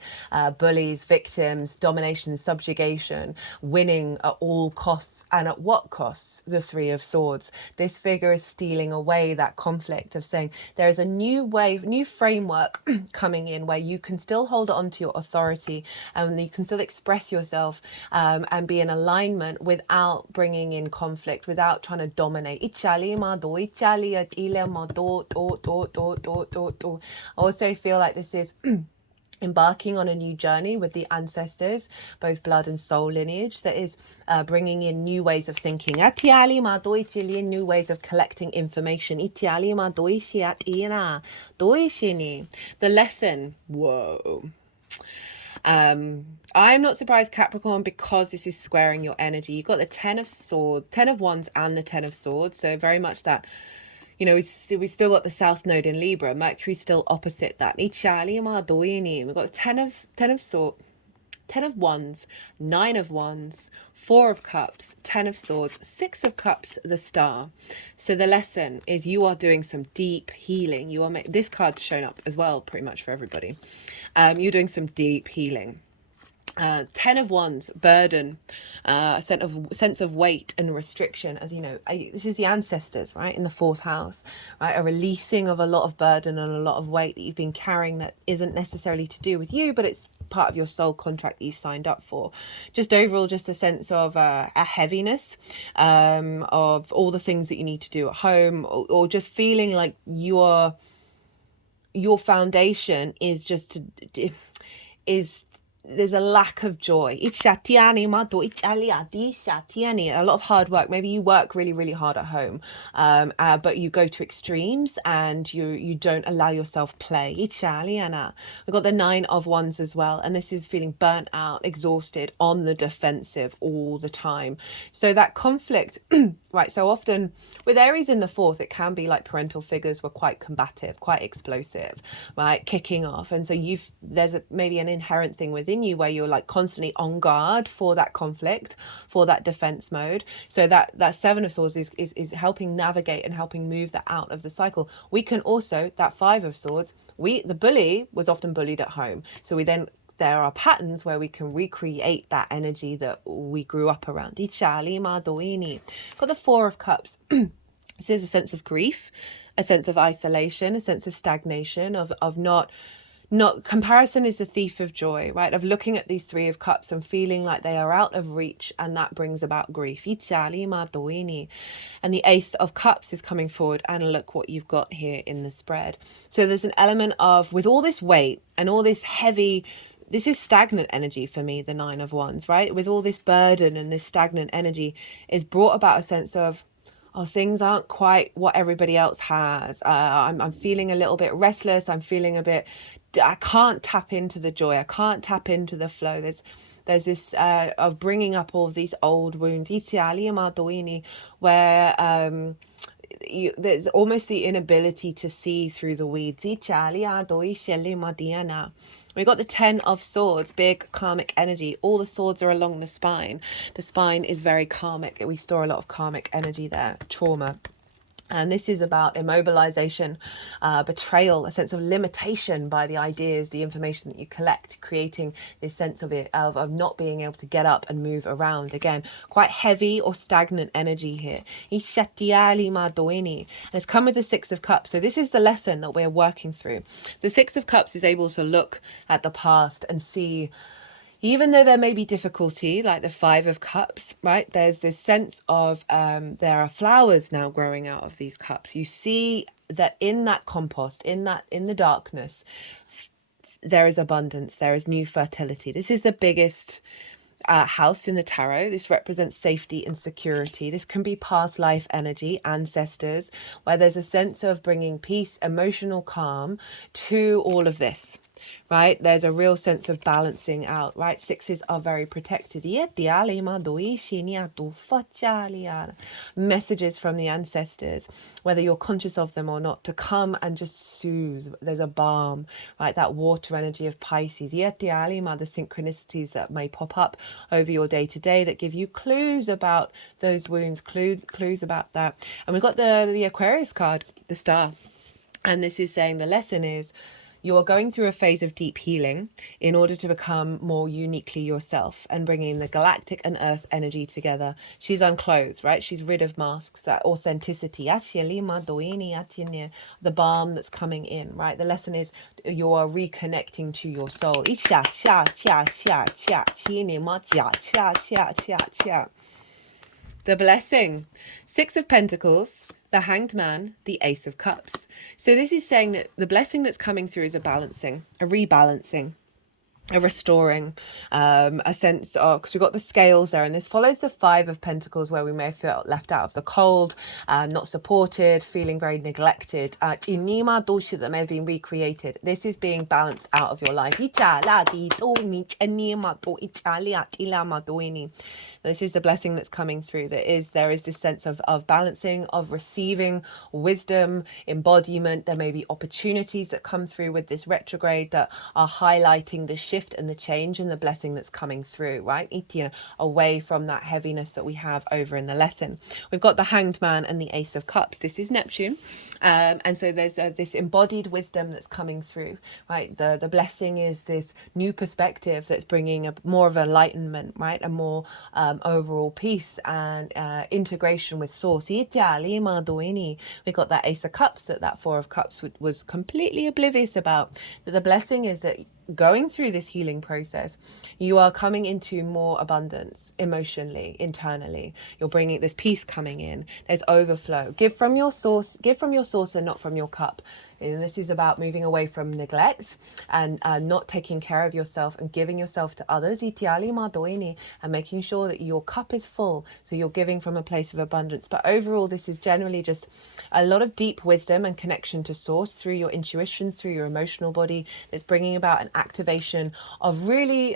Bullies, victims, domination, subjugation, winning at all costs. And at what costs? The Three of Swords. This figure is stealing away that conflict of saying there is a new way, new framework coming in where you can still hold on to your authority and you can still express yourself and be in alignment without bringing in conflict, without trying to dominate. Also feel like this is embarking on a new journey with the ancestors, both blood and soul lineage, that is bringing in new ways of thinking, new ways of collecting information. The lesson, whoa. I'm not surprised, Capricorn, because this is squaring your energy. You've got the Ten of Wands and the Ten of Swords. So very much that, you know, we still got the South Node in Libra. Mercury's still opposite that. We've got the Ten of Wands, Nine of Wands, Four of Cups, Ten of Swords, Six of Cups, the Star. So the lesson is you are doing some deep healing. You are this card's shown up as well pretty much for everybody. You're doing some deep healing. Ten of Wands, burden, a sense of weight and restriction. As you know, this is the ancestors, right, in the fourth house, right? A releasing of a lot of burden and a lot of weight that you've been carrying that isn't necessarily to do with you, but it's part of your soul contract that you've signed up for. Just overall, just a sense of a heaviness of all the things that you need to do at home, or just feeling like your foundation is just is there's a lack of joy. A lot of hard work. Maybe you work really, really hard at home, but you go to extremes and you don't allow yourself play. We've got the 9 of Wands as well, and this is feeling burnt out, exhausted, on the defensive all the time. So that conflict, right, so often with Aries in the fourth, it can be like parental figures were quite combative, quite explosive, right, kicking off. And so there's maybe an inherent thing within you where you're like constantly on guard for that conflict, for that defense mode. So that 7 of Swords is helping navigate and helping move that out of the cycle. We can also, that 5 of Swords, the bully was often bullied at home. So there are patterns where we can recreate that energy that we grew up around. Got the 4 of Cups. This is a sense of grief, a sense of isolation, a sense of stagnation, of not comparison is the thief of joy, right? Of looking at these 3 of Cups and feeling like they are out of reach, and that brings about grief. And the Ace of Cups is coming forward, and look what you've got here in the spread. So there's an element of, with all this weight and all this heavy, this is stagnant energy for me, the 9 of Wands, right? With all this burden and this stagnant energy is brought about a sense of, oh, things aren't quite what everybody else has. I'm feeling a little bit restless. I'm feeling a bit, I can't tap into the joy. I can't tap into the flow. There's this of bringing up all of these old wounds, where there's almost the inability to see through the weeds. We got the 10 of Swords, big karmic energy. All the swords are along the spine. The spine is very karmic. We store a lot of karmic energy there, trauma. And this is about immobilization, betrayal, a sense of limitation by the ideas, the information that you collect, creating this sense of not being able to get up and move around. Again, quite heavy or stagnant energy here. And it's come with the 6 of Cups. So this is the lesson that we're working through. The 6 of Cups is able to look at the past and see, even though there may be difficulty, like the 5 of Cups, right? There's this sense of there are flowers now growing out of these cups. You see that in that compost, in the darkness, there is abundance. There is new fertility. This is the biggest house in the tarot. This represents safety and security. This can be past life energy, ancestors, where there's a sense of bringing peace, emotional calm to all of this. Right, there's a real sense of balancing out, right? 6s are very protected. Messages from the ancestors, whether you're conscious of them or not, to come and just soothe. There's a balm, right? That water energy of Pisces. The synchronicities that may pop up over your day to day that give you clues about those wounds, clues about that. And we've got the Aquarius card, the Star. And this is saying the lesson is, you are going through a phase of deep healing in order to become more uniquely yourself and bringing the galactic and earth energy together. She's unclothed, right? She's rid of masks, that authenticity. The balm that's coming in, right? The lesson is you are reconnecting to your soul. The blessing. 6 of Pentacles, the Hanged Man, the Ace of Cups. So this is saying that the blessing that's coming through is a balancing, a rebalancing, a restoring, a sense of, because we've got the scales there, and this follows the 5 of Pentacles, where we may have felt left out of the cold, not supported, feeling very neglected. Inima doshi that may have been recreated. This is being balanced out of your life. This is the blessing that's coming through. There is this sense of balancing, of receiving wisdom, embodiment. There may be opportunities that come through with this retrograde that are highlighting the shift and the change and the blessing that's coming through, right? Away from that heaviness that we have over in the lesson. We've got the Hanged Man and the Ace of Cups. This is Neptune. And so there's this embodied wisdom that's coming through, right? The blessing is this new perspective that's bringing more of enlightenment, right? A more overall peace and integration with source. We got that Ace of Cups, that Four of Cups was completely oblivious about. That the blessing is that going through this healing process, you are coming into more abundance emotionally, internally. You're bringing this peace coming in. There's overflow. Give from your source and not from your cup. And this is about moving away from neglect and not taking care of yourself and giving yourself to others. And making sure that your cup is full. So you're giving from a place of abundance. But overall, this is generally just a lot of deep wisdom and connection to source through your intuition, through your emotional body. That's bringing about an activation of really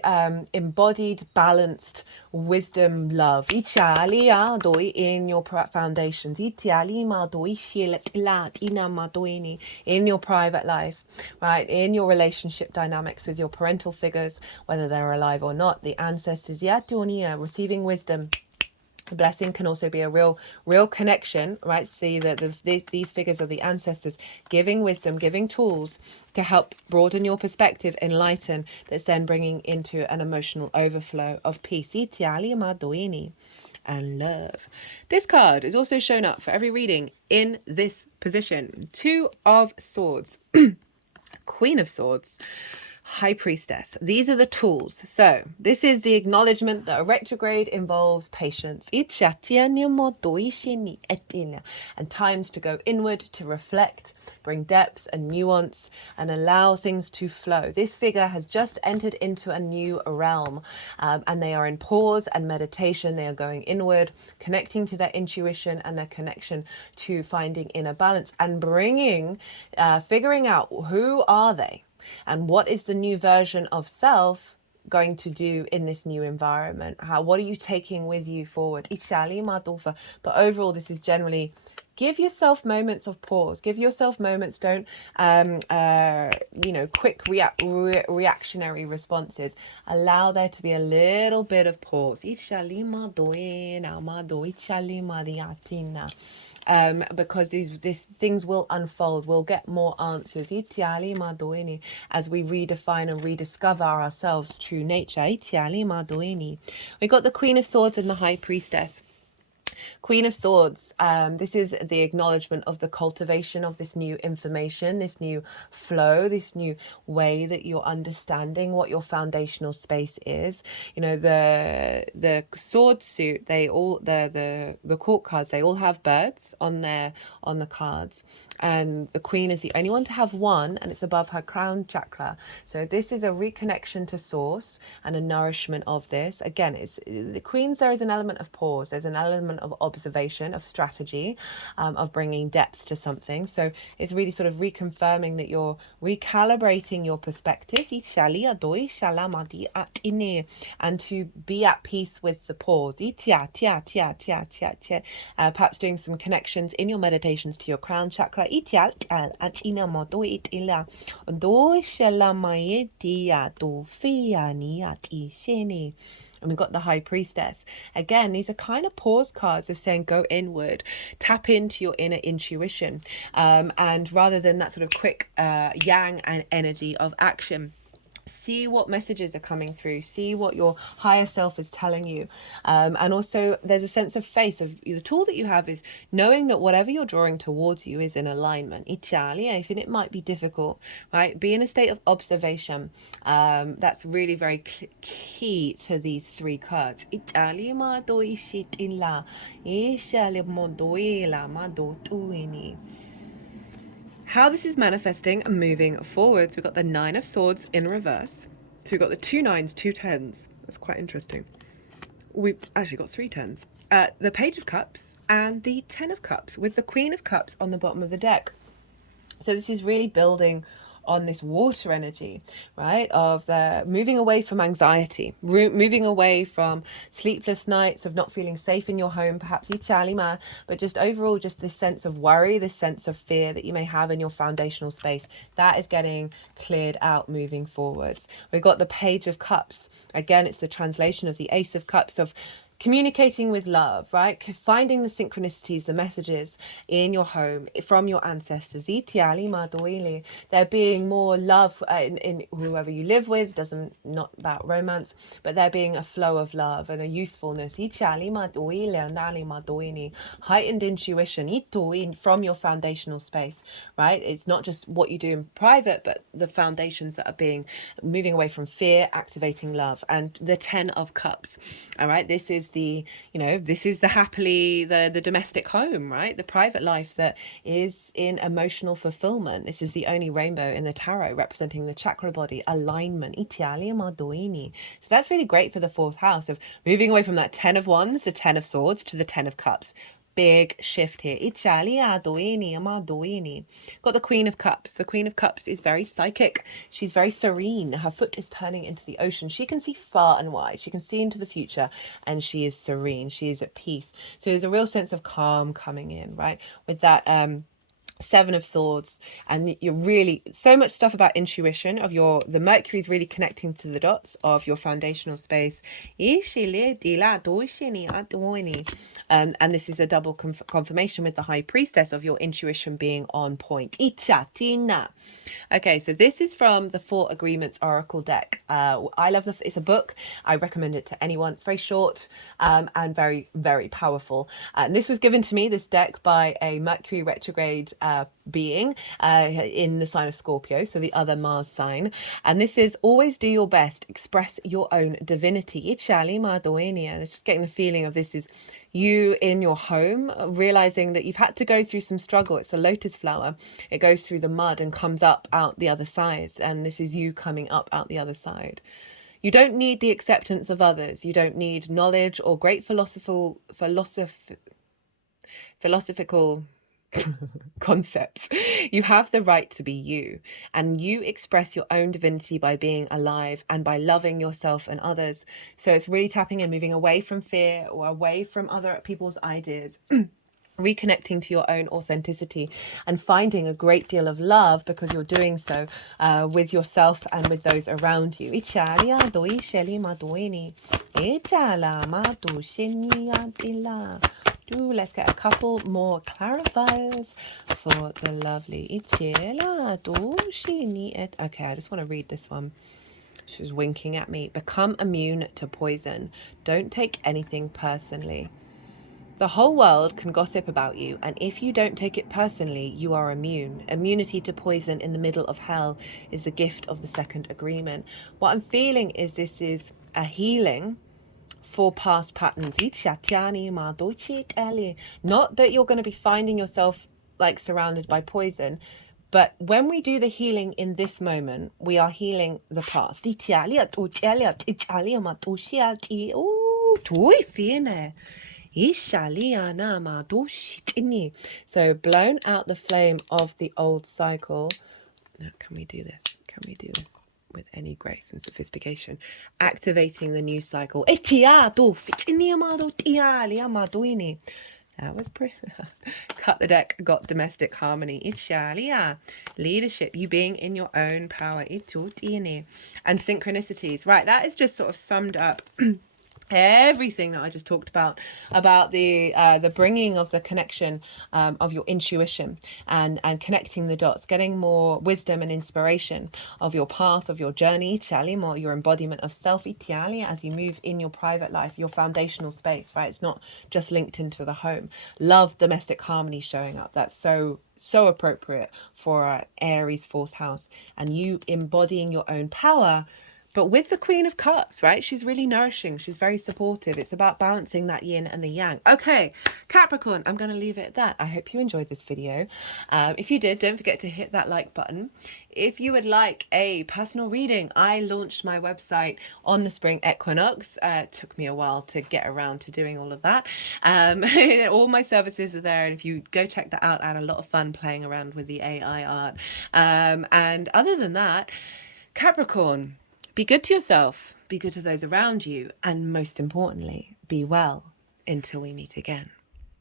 embodied, balanced wisdom, love. In your foundations. In your private life, right? In your relationship dynamics with your parental figures, whether they're alive or not, the ancestors, receiving wisdom. The blessing can also be a real connection, right? See that these figures are the ancestors giving wisdom, giving tools to help broaden your perspective, enlighten, that's then bringing into an emotional overflow of peace. And love. This card is also shown up for every reading in this position. Two of Swords, Queen of Swords, High Priestess. These are the tools. So this is the acknowledgement that a retrograde involves patience and times to go inward, to reflect, bring depth and nuance, and allow things to flow. This figure has just entered into a new realm, and they are in pause and meditation. They are going inward, connecting to their intuition and their connection to finding inner balance and figuring out who are they. And what is the new version of self going to do in this new environment? What are you taking with you forward? But overall, this is generally give yourself moments of pause. Give yourself moments. Don't, quick reactionary responses. Allow there to be a little bit of pause. Because these things will unfold. We'll get more answers as we redefine and rediscover ourselves' true nature. We got the Queen of Swords and the High Priestess. Queen of Swords, this is the acknowledgement of the cultivation of this new information, this new flow, this new way that you're understanding what your foundational space is. The sword suit, the court cards, they all have birds on the cards, and the Queen is the only one to have one, and it's above her crown chakra. So this is a reconnection to source and a nourishment of this. Again, it's the Queens. There is an element of pause. There's an element of observation, of strategy, of bringing depth to something. So it's really sort of reconfirming that you're recalibrating your perspectives and to be at peace with the pause. Perhaps doing some connections in your meditations to your crown chakra. And we've got the High Priestess. Again, these are kind of pause cards of saying go inward, tap into your inner intuition. And rather than that sort of quick yang and energy of action, see what messages are coming through, see what your higher self is telling you. And also there's a sense of faith. Of the tool that you have is knowing that whatever you're drawing towards you is in alignment. Even it might be difficult, right? Be in a state of observation. That's really very key to these three cards. How this is manifesting and moving forwards. We've got the Nine of Swords in reverse. So we've got the 2 9s, 2 10s. That's quite interesting. We've actually got 3 10s. The Page of Cups and the 10 of Cups with the Queen of Cups on the bottom of the deck. So this is really building on this water energy, right? Of the moving away from anxiety, moving away from sleepless nights of not feeling safe in your home, perhaps Ichalima, but just overall just this sense of worry, this sense of fear that you may have in your foundational space. That is getting cleared out moving forwards. We've got the Page of Cups. Again, it's the translation of the Ace of Cups, of communicating with love, right? Finding the synchronicities, the messages in your home from your ancestors. There being more love in whoever you live with, doesn't, not about romance, but there being a flow of love and a youthfulness. Heightened intuition from your foundational space, right? It's not just what you do in private, but the foundations that are being moving away from fear, activating love. And the 10 of Cups, all right? This is the, this is the happily, the domestic home, right? The private life that is in emotional fulfillment. This is the only rainbow in the tarot representing the chakra body alignment. So that's really great for the 4th house, of moving away from that 10 of Wands, the 10 of Swords, to the 10 of Cups. Big shift here. Got the Queen of Cups. The Queen of Cups is very psychic. She's very serene. Her foot is turning into the ocean. She can see far and wide. She can see into the future, and she is serene. She is at peace. So there's a real sense of calm coming in, right? With that 7 of Swords, and you're really so much stuff about intuition of the Mercury's really connecting to the dots of your foundational space. And this is a double confirmation with the High Priestess of your intuition being on point. Okay, so this is from the 4 Agreements Oracle deck. I love it's a book. I recommend it to anyone. It's very short and very, very powerful. And this was given to me, this deck, by a Mercury Retrograde being in the sign of Scorpio, so the other Mars sign. And this is always do your best, express your own divinity. It's just getting the feeling of this is you in your home, realizing that you've had to go through some struggle. It's a lotus flower. It goes through the mud and comes up out the other side. And this is you coming up out the other side. You don't need the acceptance of others. You don't need knowledge or great philosophical concepts. You have the right to be you, and you express your own divinity by being alive and by loving yourself and others. So it's really tapping in, moving away from fear or away from other people's ideas. Reconnecting to your own authenticity and finding a great deal of love because you're doing so with yourself and with those around you. Let's get a couple more clarifiers for the lovely. Okay, I just want to read this one. She's winking at me. Become immune to poison. Don't take anything personally. The whole world can gossip about you, and if you don't take it personally, you are immune. Immunity to poison in the middle of hell is the gift of the 2nd agreement. What I'm feeling is this is a healing for past patterns. Not that you're going to be finding yourself like surrounded by poison, but when we do the healing in this moment, we are healing the past. So blown out the flame of the old cycle. Now, can we do this? Can we do this with any grace and sophistication? Activating the new cycle. That was pretty. Cut the deck, got domestic harmony. Leadership, you being in your own power. And synchronicities. Right, that is just sort of summed up everything that I just talked about the bringing of the connection of your intuition and connecting the dots, getting more wisdom and inspiration of your path, of your journey, your embodiment of self, as you move in your private life, your foundational space, right? It's not just linked into the home. Love, domestic harmony showing up. That's so appropriate for Aries 4th house, and you embodying your own power But with the Queen of Cups, right? She's really nourishing. She's very supportive. It's about balancing that yin and the yang. Okay, Capricorn, I'm going to leave it at that. I hope you enjoyed this video. If you did, don't forget to hit that like button. If you would like a personal reading, I launched my website on the spring equinox. It took me a while to get around to doing all of that. All my services are there, and if you go check that out, I had a lot of fun playing around with the AI art. And other than that, Capricorn, be good to yourself, be good to those around you, and most importantly, be well until we meet again.